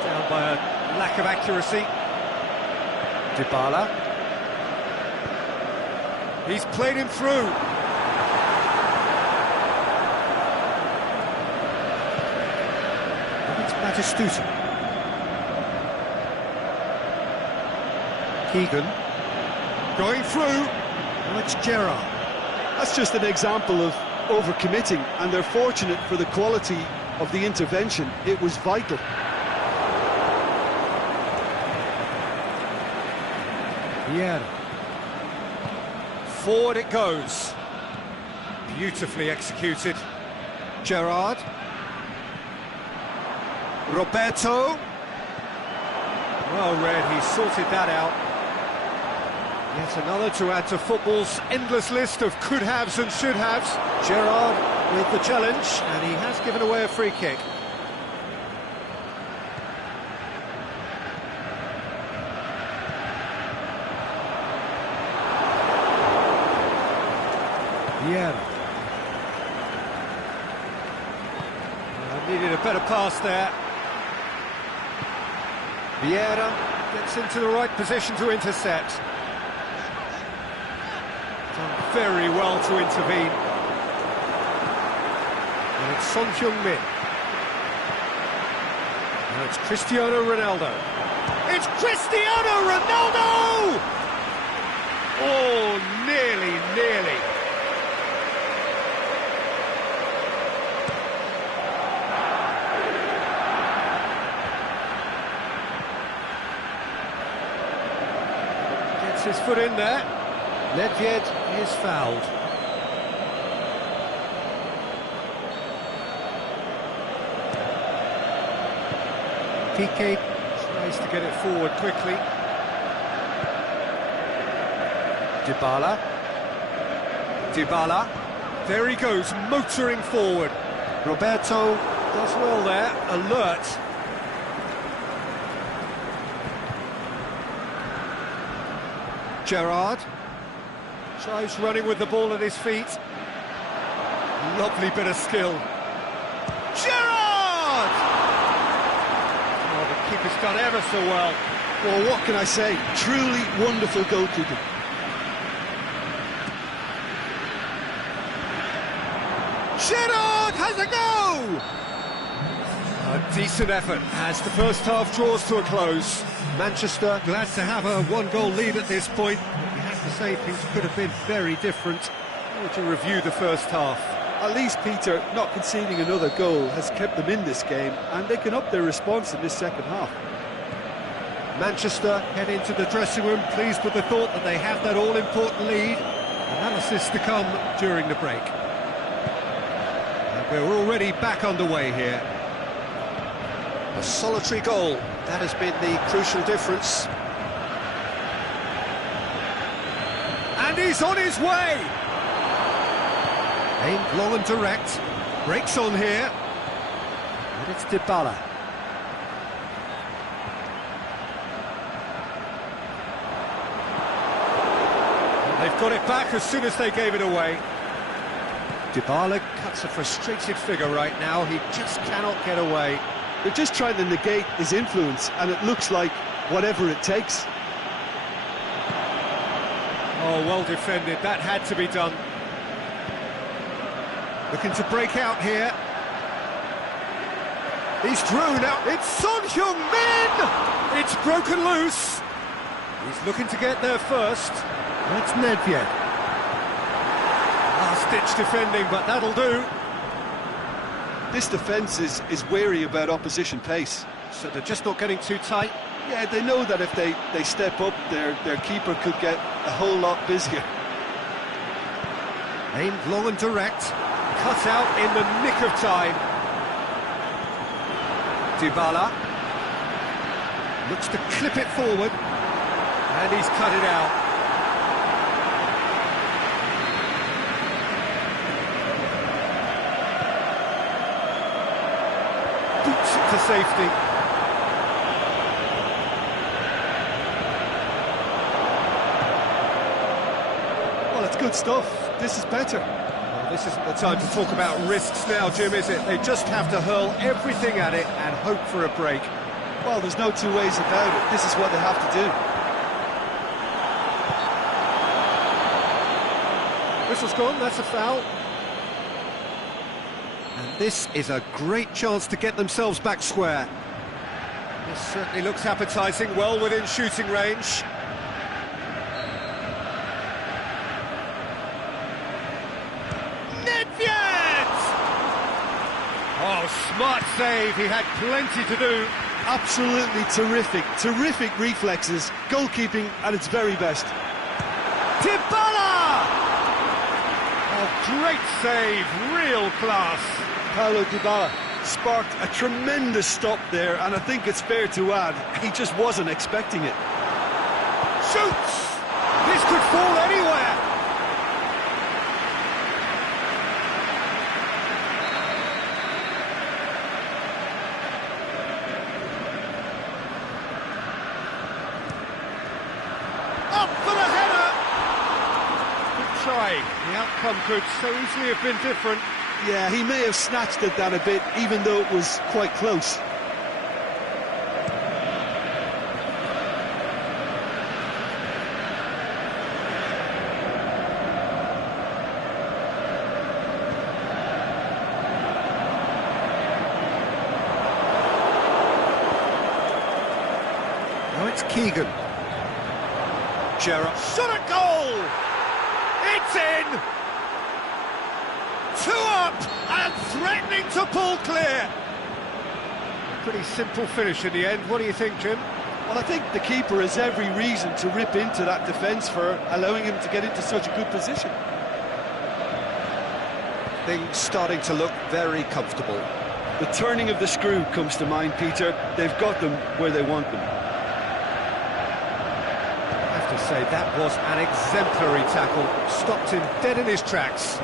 Down by a lack of accuracy. Dybala. He's played him through. It's Batistuta. Keegan. Going through. Now it's Gerrard. That's just an example of overcommitting, and they're fortunate for the quality of the intervention. It was vital. Yeah. Forward it goes. Beautifully executed. Gerrard. Roberto. Well read, he sorted that out. Yet another to add to football's endless list of could-haves and should-haves. Gerrard with the challenge, and he has given away a free kick. Yeah. Needed a better pass there. Vieira gets into the right position to intercept. Done very well to intervene. And it's Son Heung-min. And it's Cristiano Ronaldo. It's Cristiano Ronaldo! Oh, nearly. His foot in there. Nedved is fouled. Piqué tries to get it forward quickly. Dybala. There he goes, motoring forward. Roberto does well there, alert. Gerrard tries running with the ball at his feet. Lovely bit of skill. Gerrard! Oh, the keeper's done ever so well. Well, what can I say? Truly wonderful goalkeeping. Gerrard has a go! A decent effort as the first half draws to a close. Manchester glad to have a one-goal lead at this point. You have to say things could have been very different. How would you review the first half? At least, Peter, not conceding another goal has kept them in this game, and they can up their response in this second half. Manchester head into the dressing room pleased with the thought that they have that all-important lead. Analysis to come during the break. And we're already back underway here. A solitary goal, that has been the crucial difference. And he's on his way! Aimed long and direct, breaks on here. And it's Dybala. They've got it back as soon as they gave it away. Dybala cuts a frustrated figure right now, he just cannot get away. They're just trying to negate his influence, and it looks like whatever it takes. Oh, well defended, that had to be done. Looking to break out here. He's through now, it's Son Heung-min! It's broken loose. He's looking to get there first. That's Nedved. Last-ditch defending, but that'll do. This defence is wary about opposition pace. So they're just not getting too tight? Yeah, they know that if they step up, their keeper could get a whole lot busier. Aimed long and direct, cut out in the nick of time. Dybala looks to clip it forward, and he's cut it out. Boots it to safety. Well, it's good stuff. This is better. Well, this isn't the time to talk about risks now, Jim, is it? They just have to hurl everything at it and hope for a break. Well, there's no two ways about it. This is what they have to do. Whistle's gone, that's a foul. And this is a great chance to get themselves back square. This certainly looks appetising, well within shooting range. Nedved! Oh, smart save, he had plenty to do. Absolutely terrific, terrific reflexes, goalkeeping at its very best. Dybala! Oh, great save, real class. Paulo Dybala sparked a tremendous stop there, and I think it's fair to add, he just wasn't expecting it. Shoots! This could fall anywhere. Up for the header! Good try. The outcome could so easily have been different. Yeah, he may have snatched at that a bit, even though it was quite close. Now it's Keegan. Gerrard. Shot a goal! It's in! 2 up and threatening to pull clear. Pretty simple finish in the end. What do you think, Jim? Well, I think the keeper has every reason to rip into that defence for allowing him to get into such a good position. Things starting to look very comfortable. The turning of the screw comes to mind, Peter. They've got them where they want them. I have to say, that was an exemplary tackle. Stopped him dead in his tracks.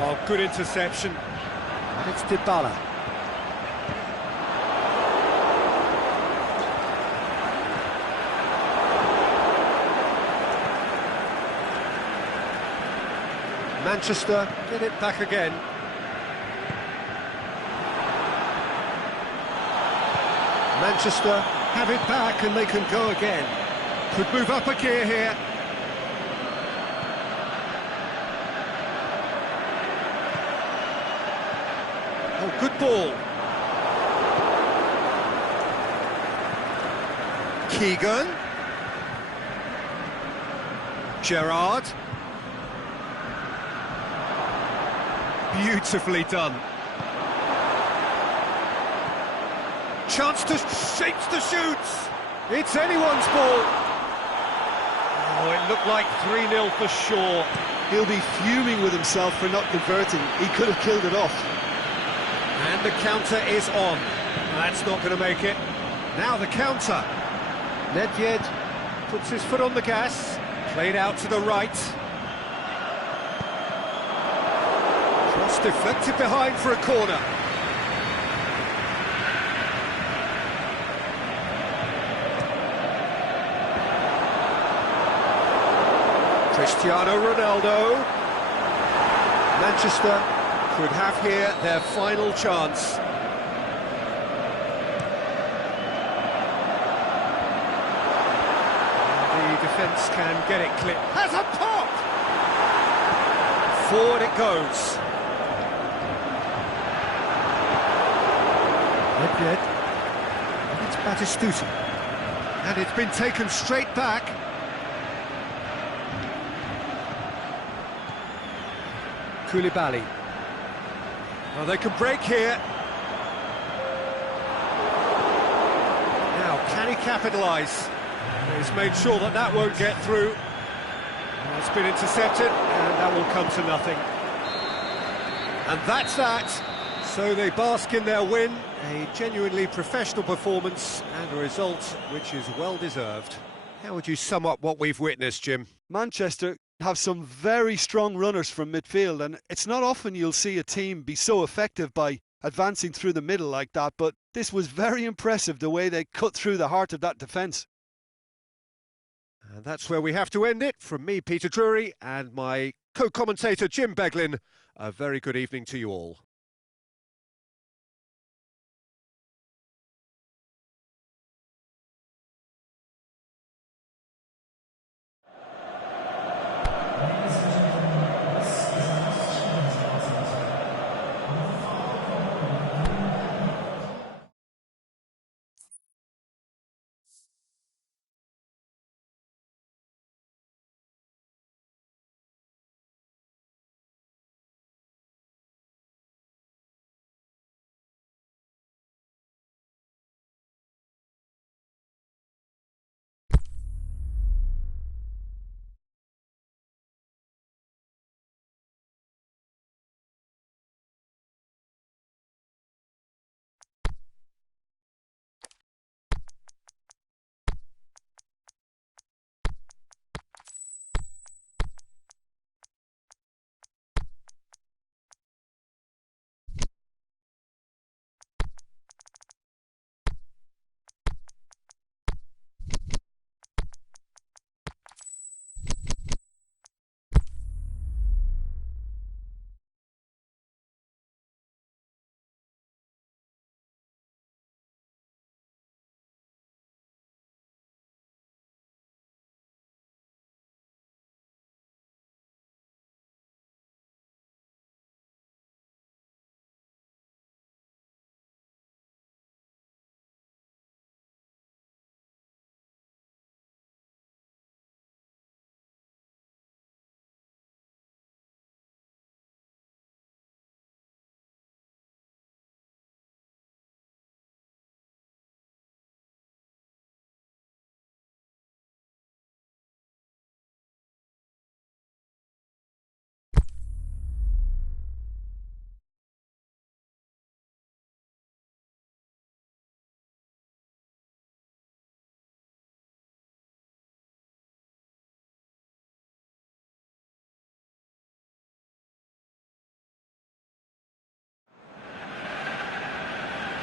Oh, good interception. And it's Dybala. Manchester get it back again. Manchester have it back and they can go again. Could move up a gear here. Oh, good ball. Keegan. Gerrard. Beautifully done. Chance to shapes to shoot. It's anyone's ball. Oh, it looked like 3-0 for sure. He'll be fuming with himself for not converting. He could have killed it off. And the counter is on. That's not going to make it. Now the counter. Nedved puts his foot on the gas. Played out to the right. Cross deflected behind for a corner. Cristiano Ronaldo. Manchester could have here their final chance. The defence can get it clear. Has a pop! Forward it goes. Nedved. It's Batistuta. And it's been taken straight back. Koulibaly. Well, they can break here. Now, can he capitalise? He's made sure that that won't get through. Well, it's been intercepted, and that will come to nothing. And that's that. So they bask in their win, a genuinely professional performance, and a result which is well-deserved. How would you sum up what we've witnessed, Jim? Manchester have some very strong runners from midfield, and it's not often you'll see a team be so effective by advancing through the middle like that, but this was very impressive, the way they cut through the heart of that defence. And that's where we have to end it. From me, Peter Drury, and my co-commentator, Jim Beglin, a very good evening to you all.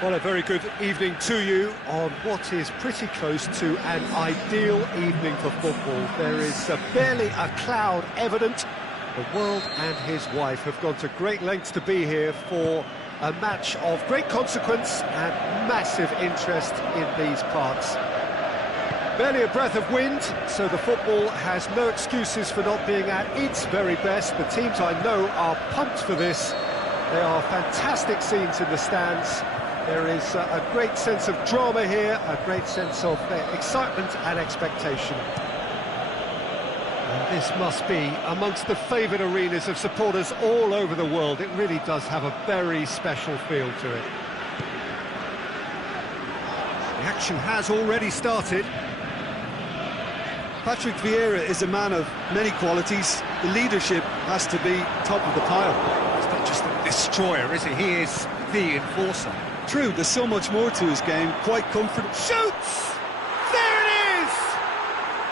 Well, a very good evening to you on what is pretty close to an ideal evening for football. There is barely a cloud evident. The world and his wife have gone to great lengths to be here for a match of great consequence and massive interest in these parts. Barely a breath of wind, so the football has no excuses for not being at its very best. The teams I know are pumped for this. There are fantastic scenes in the stands. There is a great sense of drama here, a great sense of excitement and expectation. And this must be amongst the favoured arenas of supporters all over the world. It really does have a very special feel to it. The action has already started. Patrick Vieira is a man of many qualities. The leadership has to be top of the pile. He's not just a destroyer, is he? He is the enforcer. True, there's so much more to his game. Quite comfortable. Shoots! There it is!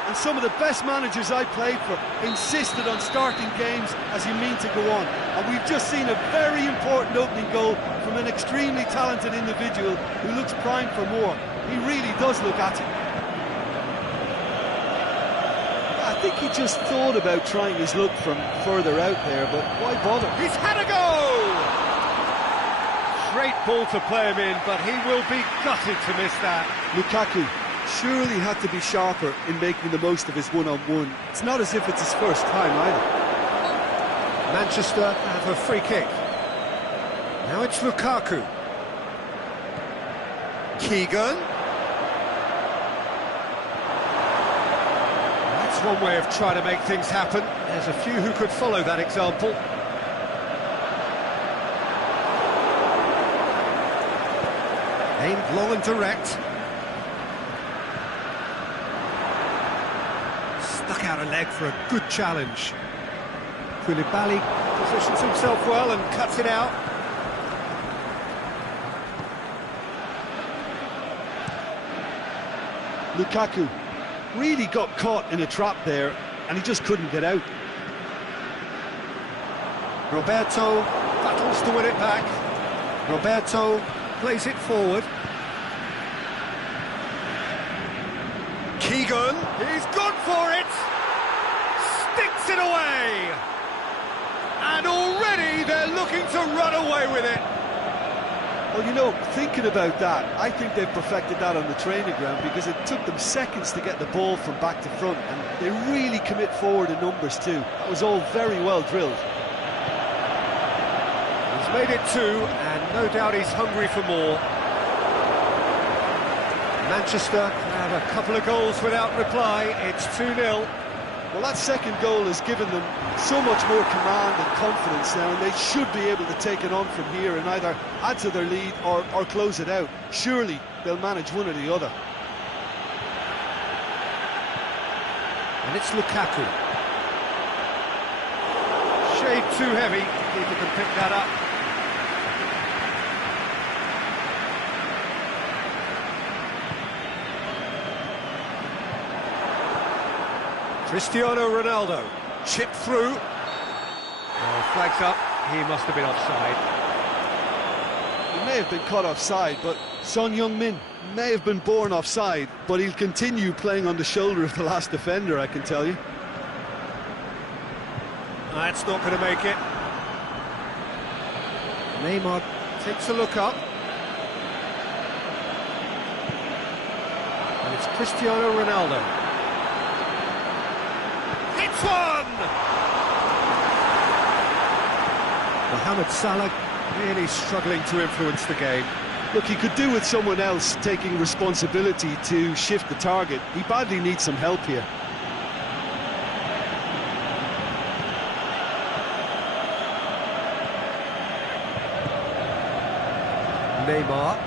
And some of the best managers I played for insisted on starting games as you mean to go on. And we've just seen a very important opening goal from an extremely talented individual who looks primed for more. He really does look at it. I think he just thought about trying his luck from further out there, but why bother? He's had a go! Great ball to play him in, but he will be gutted to miss that. Lukaku surely had to be sharper in making the most of his one-on-one. It's not as if it's his first time either. Manchester have a free kick. Now it's Lukaku. Keegan. That's one way of trying to make things happen. There's a few who could follow that example. Aimed long and direct. Stuck out a leg for a good challenge. Koulibaly positions himself well and cuts it out. Lukaku really got caught in a trap there and he just couldn't get out. Roberto battles to win it back. Roberto plays it forward. Keegan, he's gone for it! Sticks it away! And already they're looking to run away with it. Well, you know, thinking about that, I think they've perfected that on the training ground because it took them seconds to get the ball from back to front, and they really commit forward in numbers too. That was all very well drilled. He's made it 2, and no doubt he's hungry for more. Manchester have a couple of goals without reply. It's 2-0. Well, that second goal has given them so much more command and confidence now, and they should be able to take it on from here and either add to their lead or close it out. Surely they'll manage one or the other. And it's Lukaku. Shade too heavy. Keeper can pick that up. Cristiano Ronaldo, chip through. Flags up, he must have been offside. He may have been caught offside, but Son Heung-min may have been born offside, but he'll continue playing on the shoulder of the last defender, I can tell you. That's not going to make it. Neymar takes a look up. And it's Cristiano Ronaldo. It's one! Mohamed Salah really struggling to influence the game. Look, he could do with someone else taking responsibility to shift the target. He badly needs some help here. Neymar.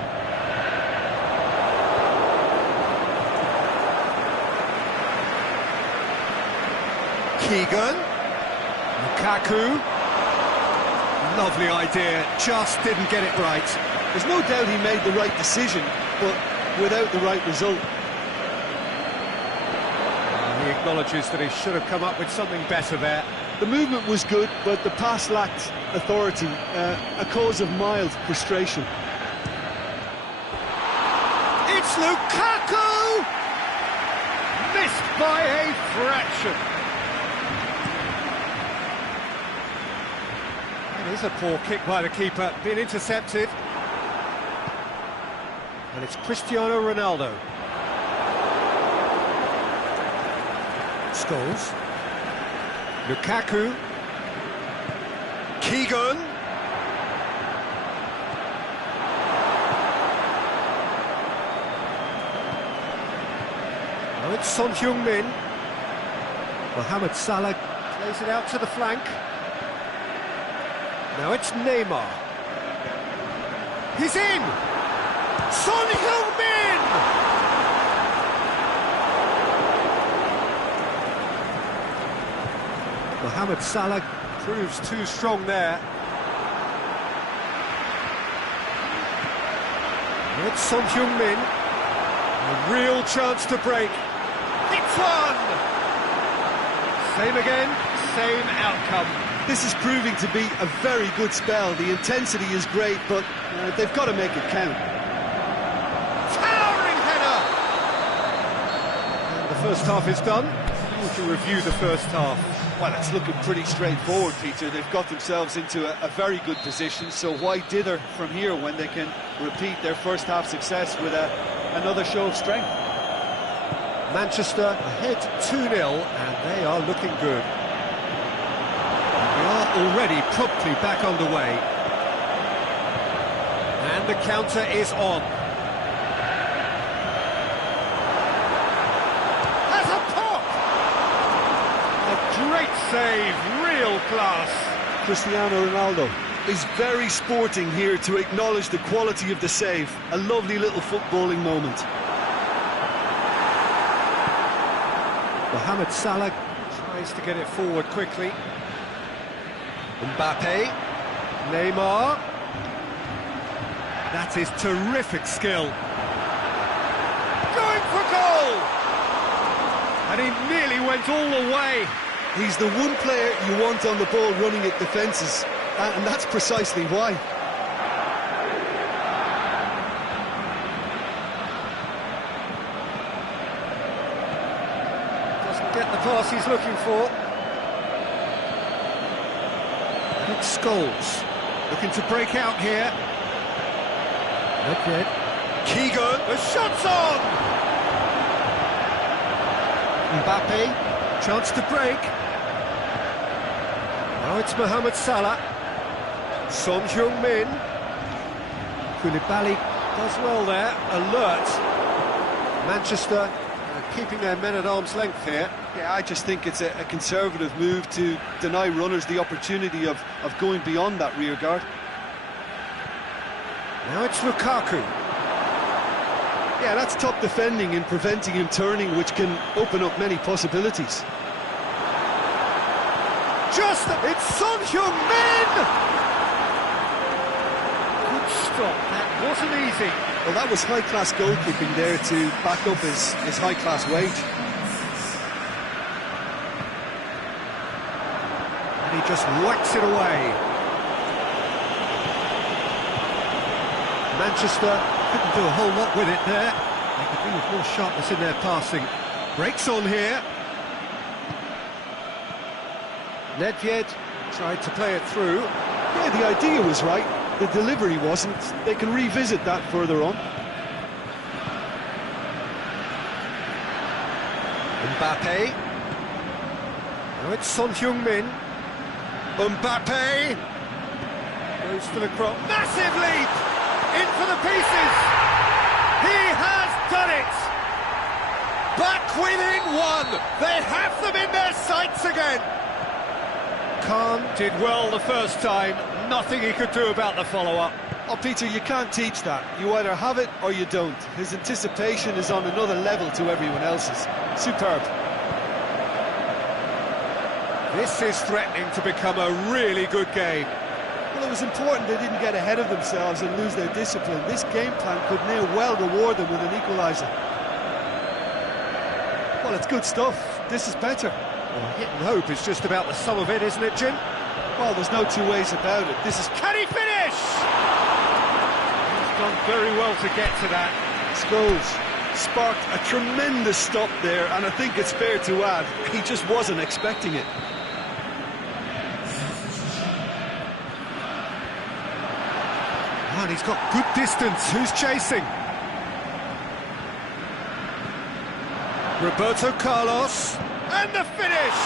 Keegan. Lukaku. Lovely idea, just didn't get it right. There's no doubt he made the right decision, but without the right result. He acknowledges that he should have come up with something better there. The movement was good, but the pass lacked authority, a cause of mild frustration. Lukaku! Missed by a fraction. It is a poor kick by the keeper, being intercepted. And it's Cristiano Ronaldo. Scholes. Lukaku. Keegan. Now it's Son Heung-min. Mohamed Salah plays it out to the flank. Now it's Neymar. He's in! Son Heung-min! Mohamed Salah proves too strong there. Now it's Son Heung-min. A real chance to break. It's one! Same again, same outcome. This is proving to be a very good spell. The intensity is great, but they've got to make it count. Towering header! And the first half is done. How would you review the first half? Well, it's looking pretty straightforward, Peter. They've got themselves into a very good position, so why dither from here when they can repeat their first half success with another show of strength? Manchester ahead 2-0, and they are looking good. We are already promptly back underway. And the counter is on. Has a pop! A great save, real class. Cristiano Ronaldo is very sporting here to acknowledge the quality of the save. A lovely little footballing moment. Mohamed Salah tries to get it forward quickly. Mbappe, Neymar. That is terrific skill. Going for goal! And he nearly went all the way. He's the one player you want on the ball running at defences, and that's precisely why. Doesn't get the pass he's looking for. And it's Scholes, looking to break out here. Not yet. Keegan, the shot's on! Mbappe, chance to break. Now it's Mohamed Salah. Son Heung-min. Koulibaly does well there, alert. Manchester keeping their men at arm's length here. Yeah, I just think it's a conservative move to deny runners the opportunity of going beyond that rear guard. Now it's Lukaku. Yeah, that's top defending and preventing him turning, which can open up many possibilities. It's Son Heung-min! Good stop, that wasn't easy. Well, that was high-class goalkeeping there to back up his high-class wage. And he just whacks it away. Manchester couldn't do a whole lot with it there. They could do with more sharpness in their passing. Breaks on here. Nedved tried to play it through. Yeah, the idea was right. The delivery wasn't. They can revisit that further on. Mbappe. Now it's Son Heung-min. Mbappe goes for the cross. Massive leap! In for the pieces! He has done it! Back within one! They have them in their sights again! Khan did well the first time, nothing he could do about the follow-up. Oh, Peter, you can't teach that. You either have it or you don't. His anticipation is on another level to everyone else's. Superb. This is threatening to become a really good game. Well, it was important they didn't get ahead of themselves and lose their discipline. This game plan could near well reward them with an equaliser. Well, it's good stuff. This is better. Well, hit and hope is just about the sum of it, isn't it, Jim? Well, there's no two ways about it. This is... Can he finish? He's done very well to get to that. Scholes. Sparked a tremendous stop there, and I think it's fair to add, he just wasn't expecting it. And he's got good distance. Who's chasing? Roberto Carlos. And the finish!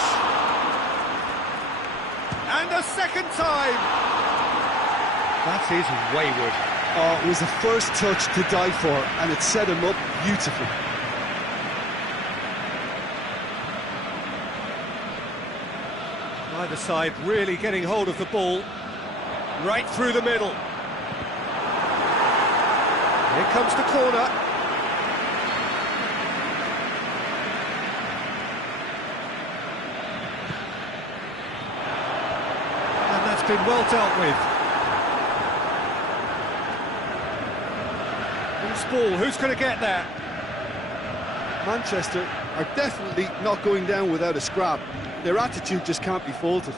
And a second time! That is wayward. Oh, it was the first touch to die for, and it set him up beautifully. Either side really getting hold of the ball. Right through the middle. Here comes the corner. And that's been well dealt with. Loose ball, who's going to get there? Manchester are definitely not going down without a scrap. Their attitude just can't be faulted.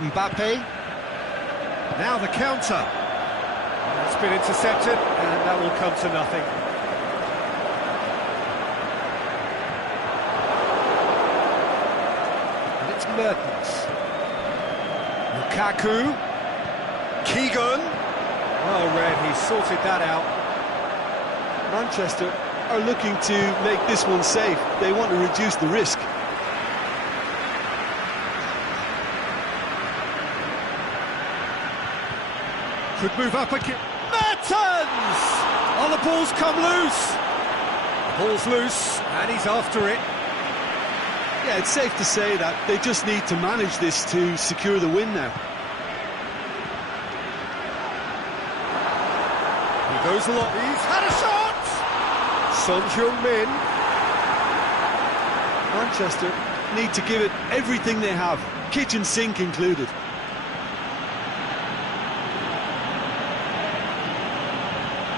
Mbappe. Now the counter. It's been intercepted, and that will come to nothing. And it's Mertens. Lukaku. Keegan. Well read, he sorted that out. Manchester are looking to make this one safe. They want to reduce the risk. Could move up again. Mertens! Oh, the ball's come loose. The ball's loose, and he's after it. Yeah, it's safe to say that they just need to manage this to secure the win now. He goes along. He's had a shot! Son Heung-min. Manchester need to give it everything they have, kitchen sink included.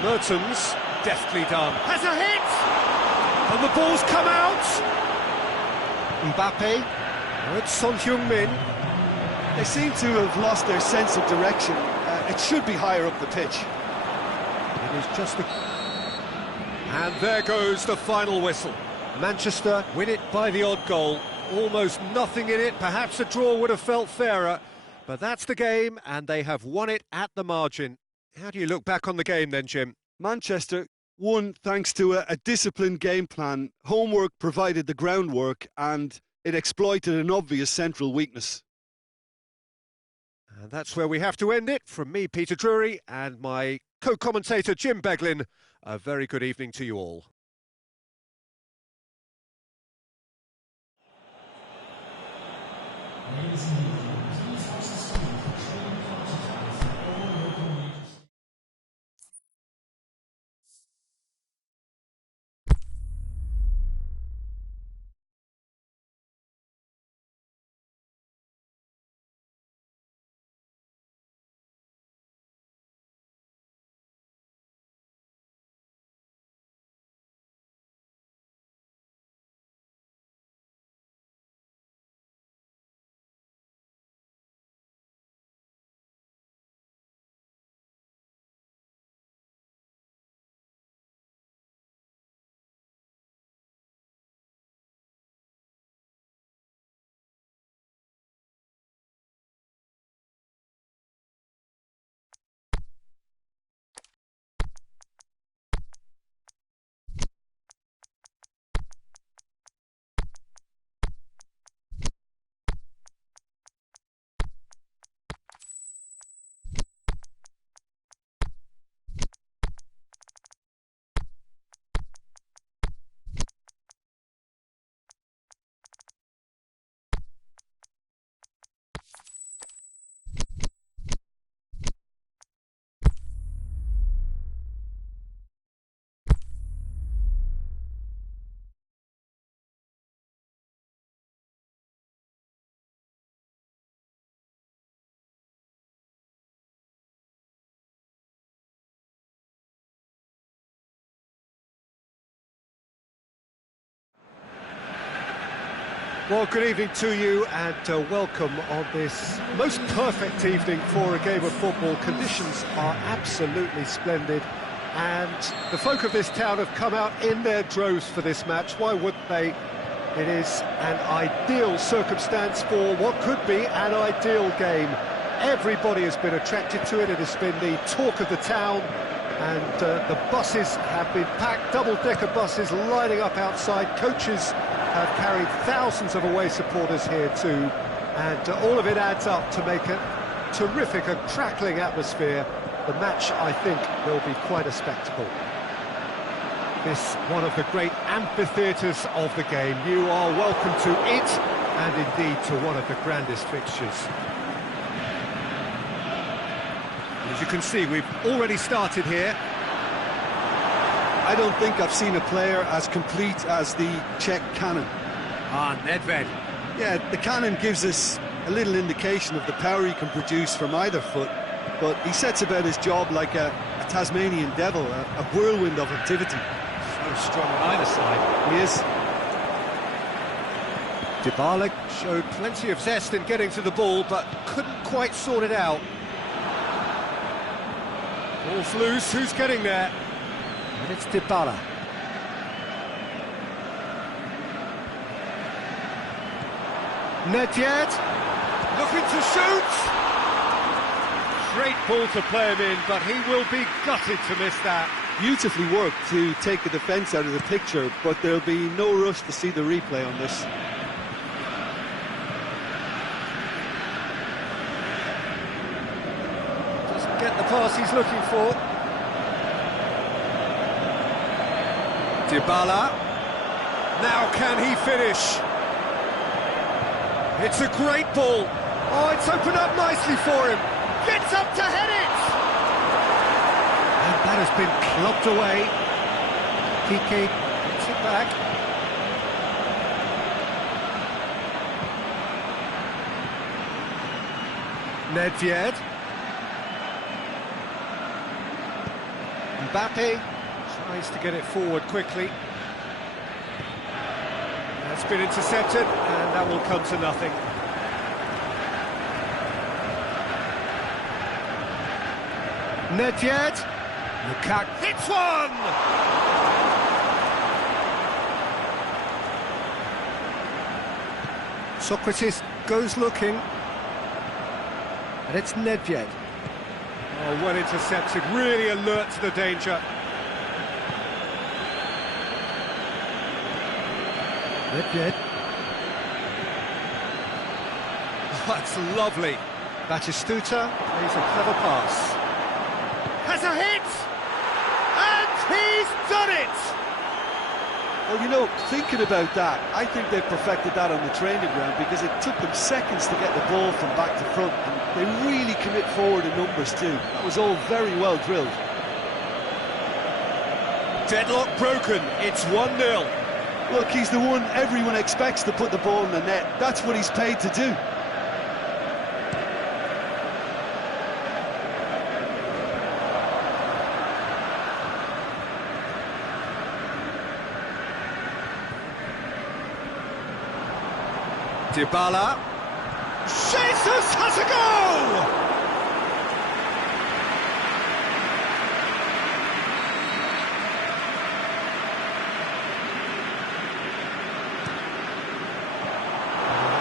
Mertens, deftly done. Has a hit! And the ball's come out! Mbappe. Oh, it's Son Heung-min. They seem to have lost their sense of direction. It should be higher up the pitch. It is just the... And there goes the final whistle. Manchester win it by the odd goal. Almost nothing in it. Perhaps a draw would have felt fairer. But that's the game, and they have won it at the margin. How do you look back on the game then, Jim? Manchester won thanks to a disciplined game plan. Homework provided the groundwork, and it exploited an obvious central weakness. And that's where we have to end it. From me, Peter Drury, and my co-commentator, Jim Beglin. A very good evening to you all. Well, good evening to you and welcome on this most perfect evening for a game of football. Conditions are absolutely splendid and the folk of this town have come out in their droves for this match. Why wouldn't they? It is an ideal circumstance for what could be an ideal game. Everybody has been attracted to it. It has been the talk of the town. And the buses have been packed, double-decker buses lining up outside. Coaches have carried thousands of away supporters here too. And all of it adds up to make a terrific, a crackling atmosphere. The match, I think, will be quite a spectacle. This, one of the great amphitheatres of the game. You are welcome to it, and indeed to one of the grandest fixtures. As you can see, we've already started here. I don't think I've seen a player as complete as the Czech cannon. Nedved. Yeah, the cannon gives us a little indication of the power he can produce from either foot, but he sets about his job like a Tasmanian devil, a whirlwind of activity. So strong on either side. He is. Dybala showed plenty of zest in getting to the ball, but couldn't quite sort it out. Ball's loose, who's getting there? And it's Dybala. Nedved, looking to shoot! Great ball to play him in, but he will be gutted to miss that. Beautifully worked to take the defence out of the picture, but there'll be no rush to see the replay on this. Get the pass he's looking for. Dybala. Now can he finish? It's a great ball. Oh, it's opened up nicely for him. Gets up to head it. And that has been clubbed away. Piqué gets it back. Nedved. Mbappe tries to get it forward quickly. That's been intercepted, and that will come to nothing. Nedved. Lukaku hits one! Socrates goes looking. And it's Nedved. Oh, well intercepted, really alert to the danger. Nedved. Oh, that's lovely. Batistuta plays a clever pass. Has a hit! And he's done it! Well, you know, thinking about that, I think they've perfected that on the training ground because it took them seconds to get the ball from back to front, and they really commit forward in numbers too. That was all very well drilled. Deadlock broken, it's 1-0. Look, he's the one everyone expects to put the ball in the net. That's what he's paid to do. Dybala. Jesus has a goal!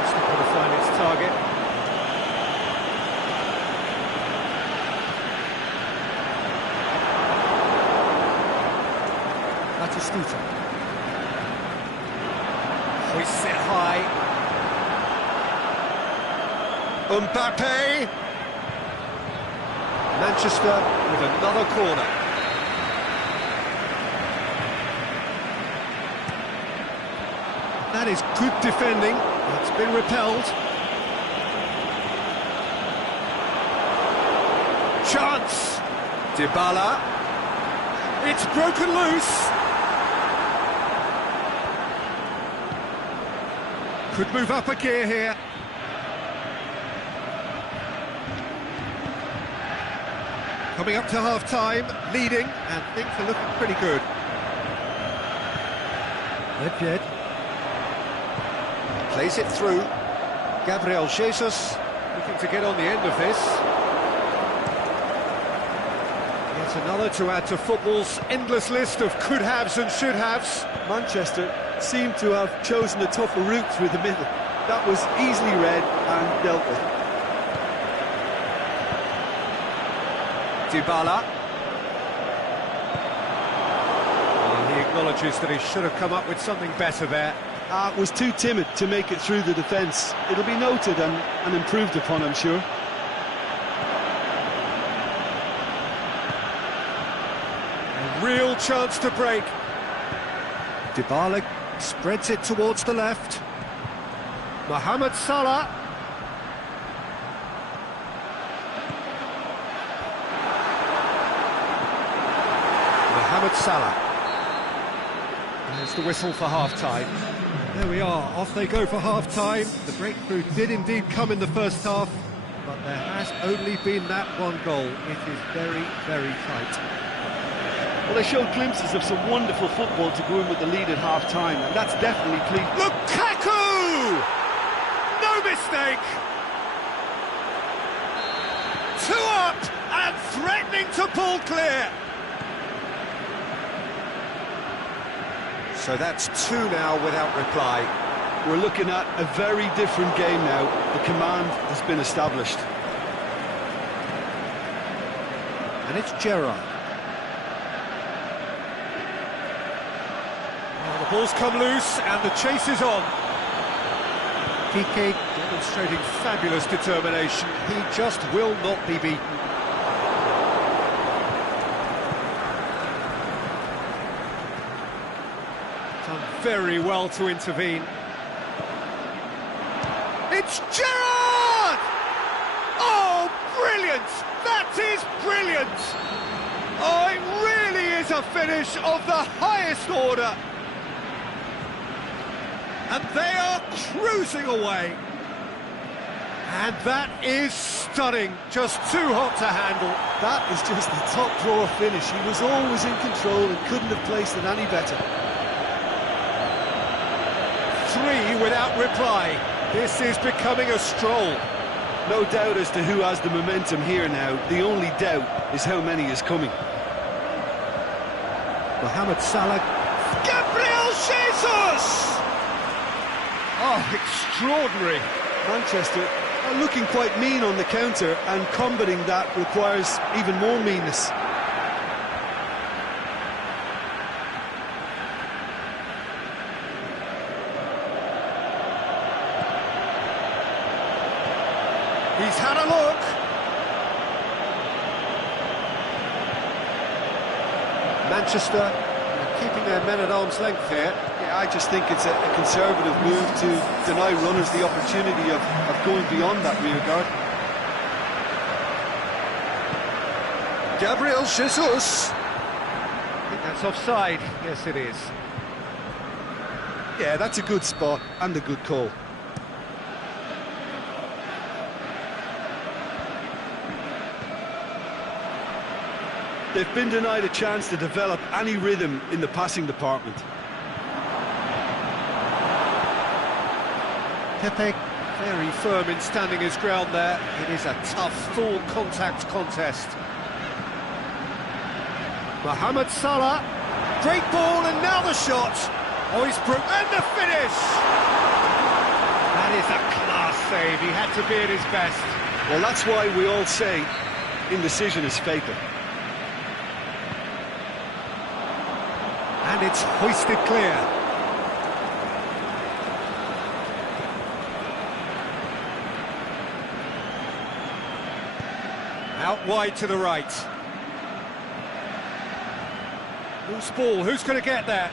It's not going to find its target. Batistuta. Hoists it high. Mbappe! Manchester with another corner. That is good defending. It's been repelled. Chance! Dybala. It's broken loose. Could move up a gear here. Coming up to half-time, leading, and things are looking pretty good. Nedved Plays it through. Gabriel Jesus looking to get on the end of this. Yet another to add to football's endless list of could-haves and should-haves. Manchester seem to have chosen a tougher route through the middle. That was easily read and dealt with. Dybala. Well, he acknowledges that he should have come up with something better there. Was too timid to make it through the defence. It'll be noted and improved upon, I'm sure. A real chance to break. Dybala spreads it towards the left. Mohamed Salah. Mohamed Salah. There's the whistle for half-time. There we are, off they go for half-time. The breakthrough did indeed come in the first half, but there has only been that one goal. It is very, very tight. Well, they showed glimpses of some wonderful football to go in with the lead at half-time, and that's definitely pleasing. Lukaku! No mistake! 2 up and threatening to pull clear. So that's 2 now without reply. We're looking at a very different game now. The command has been established. And it's Gerrard. Well, the ball's come loose and the chase is on. Piqué demonstrating fabulous determination. He just will not be beaten. Done very well to intervene. It's Gerrard! Oh, brilliant! That is brilliant! Oh, it really is a finish of the highest order. And they are cruising away. And that is stunning, just too hot to handle. That is just the top drawer finish. He was always in control and couldn't have placed it any better. 3 without reply. This is becoming a stroll. No doubt as to who has the momentum here now. The only doubt is how many is coming. Mohamed Salah. Gabriel Jesus! Oh, extraordinary. Manchester are looking quite mean on the counter, and combating that requires even more meanness. He's had a look. Manchester keeping their men at arm's length here. Yeah, I just think it's a conservative move to deny runners the opportunity of going beyond that rear guard. Gabriel Jesus. I think that's offside. Yes, it is. Yeah, that's a good spot and a good call. They've been denied a chance to develop any rhythm in the passing department. Pepe very firm in standing his ground there. It is a tough, full contact contest. Mohamed Salah, great ball, and now the shot. Oh, he's broke, and the finish! That is a class save. He had to be at his best. Well, that's why we all say indecision is fatal. And it's hoisted clear. Out wide to the right. Loose ball, who's going to get there?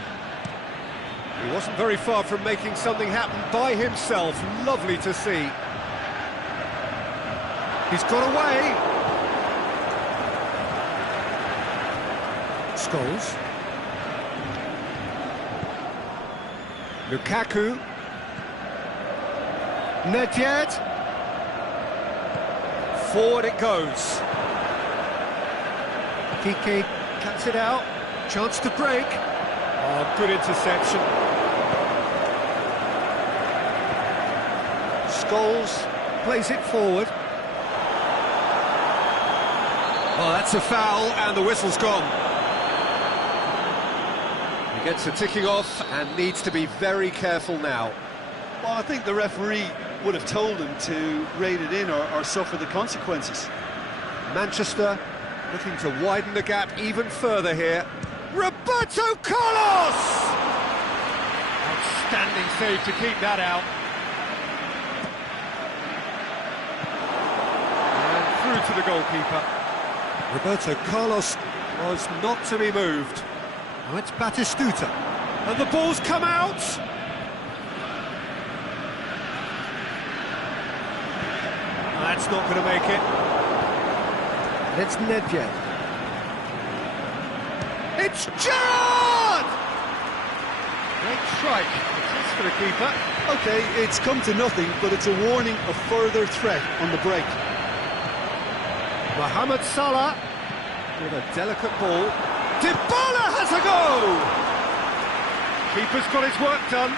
He wasn't very far from making something happen by himself. Lovely to see. He's got away. Scholes. Lukaku. Nedved. Forward it goes. Piqué cuts it out. Chance to break. Oh, good interception. Scholes plays it forward. Well, that's a foul, and the whistle's gone. He gets the ticking off and needs to be very careful now. Well, I think the referee would have told him to rate it in or suffer the consequences. Manchester looking to widen the gap even further here. Roberto Carlos! Outstanding save to keep that out. And through to the goalkeeper. Roberto Carlos was not to be moved. Now it's Batistuta. And the ball's come out! That's not going to make it. And it's Nedved. It's Gerrard! Great strike. It's for the keeper. OK, it's come to nothing, but it's a warning of further threat on the break. Mohamed Salah with a delicate ball. Dybala has a go! Keeper's got his work done.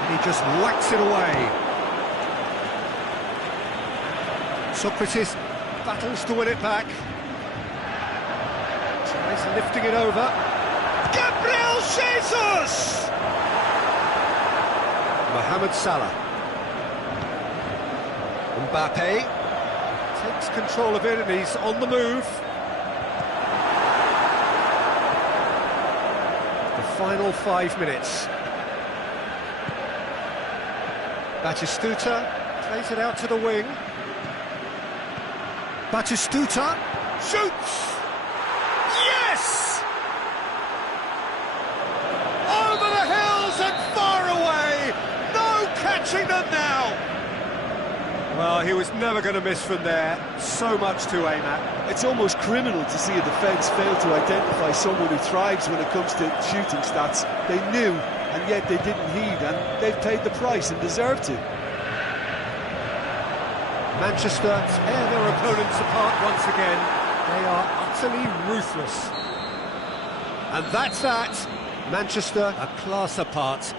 And he just whacks it away. Socrates battles to win it back. Tries lifting it over. Gabriel Jesus! Mohamed Salah. Mbappe takes control of it and he's on the move. The final 5 minutes. Batistuta plays it out to the wing. Batistuta shoots! Yes! Over the hills and far away! No catching them now! Well, he was never going to miss from there. So much to aim at. It's almost criminal to see a defence fail to identify someone who thrives when it comes to shooting stats. They knew, and yet they didn't heed, and they've paid the price and deserve to. Manchester tear their opponents apart once again. They are utterly ruthless. And that's that. Manchester a class apart.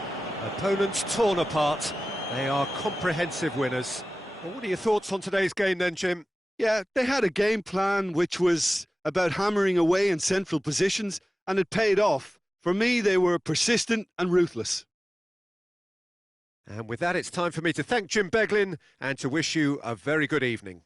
Opponents torn apart. They are comprehensive winners. Well, what are your thoughts on today's game then, Jim? Yeah, they had a game plan which was about hammering away in central positions, and it paid off. For me, they were persistent and ruthless. And with that, it's time for me to thank Jim Beglin and to wish you a very good evening.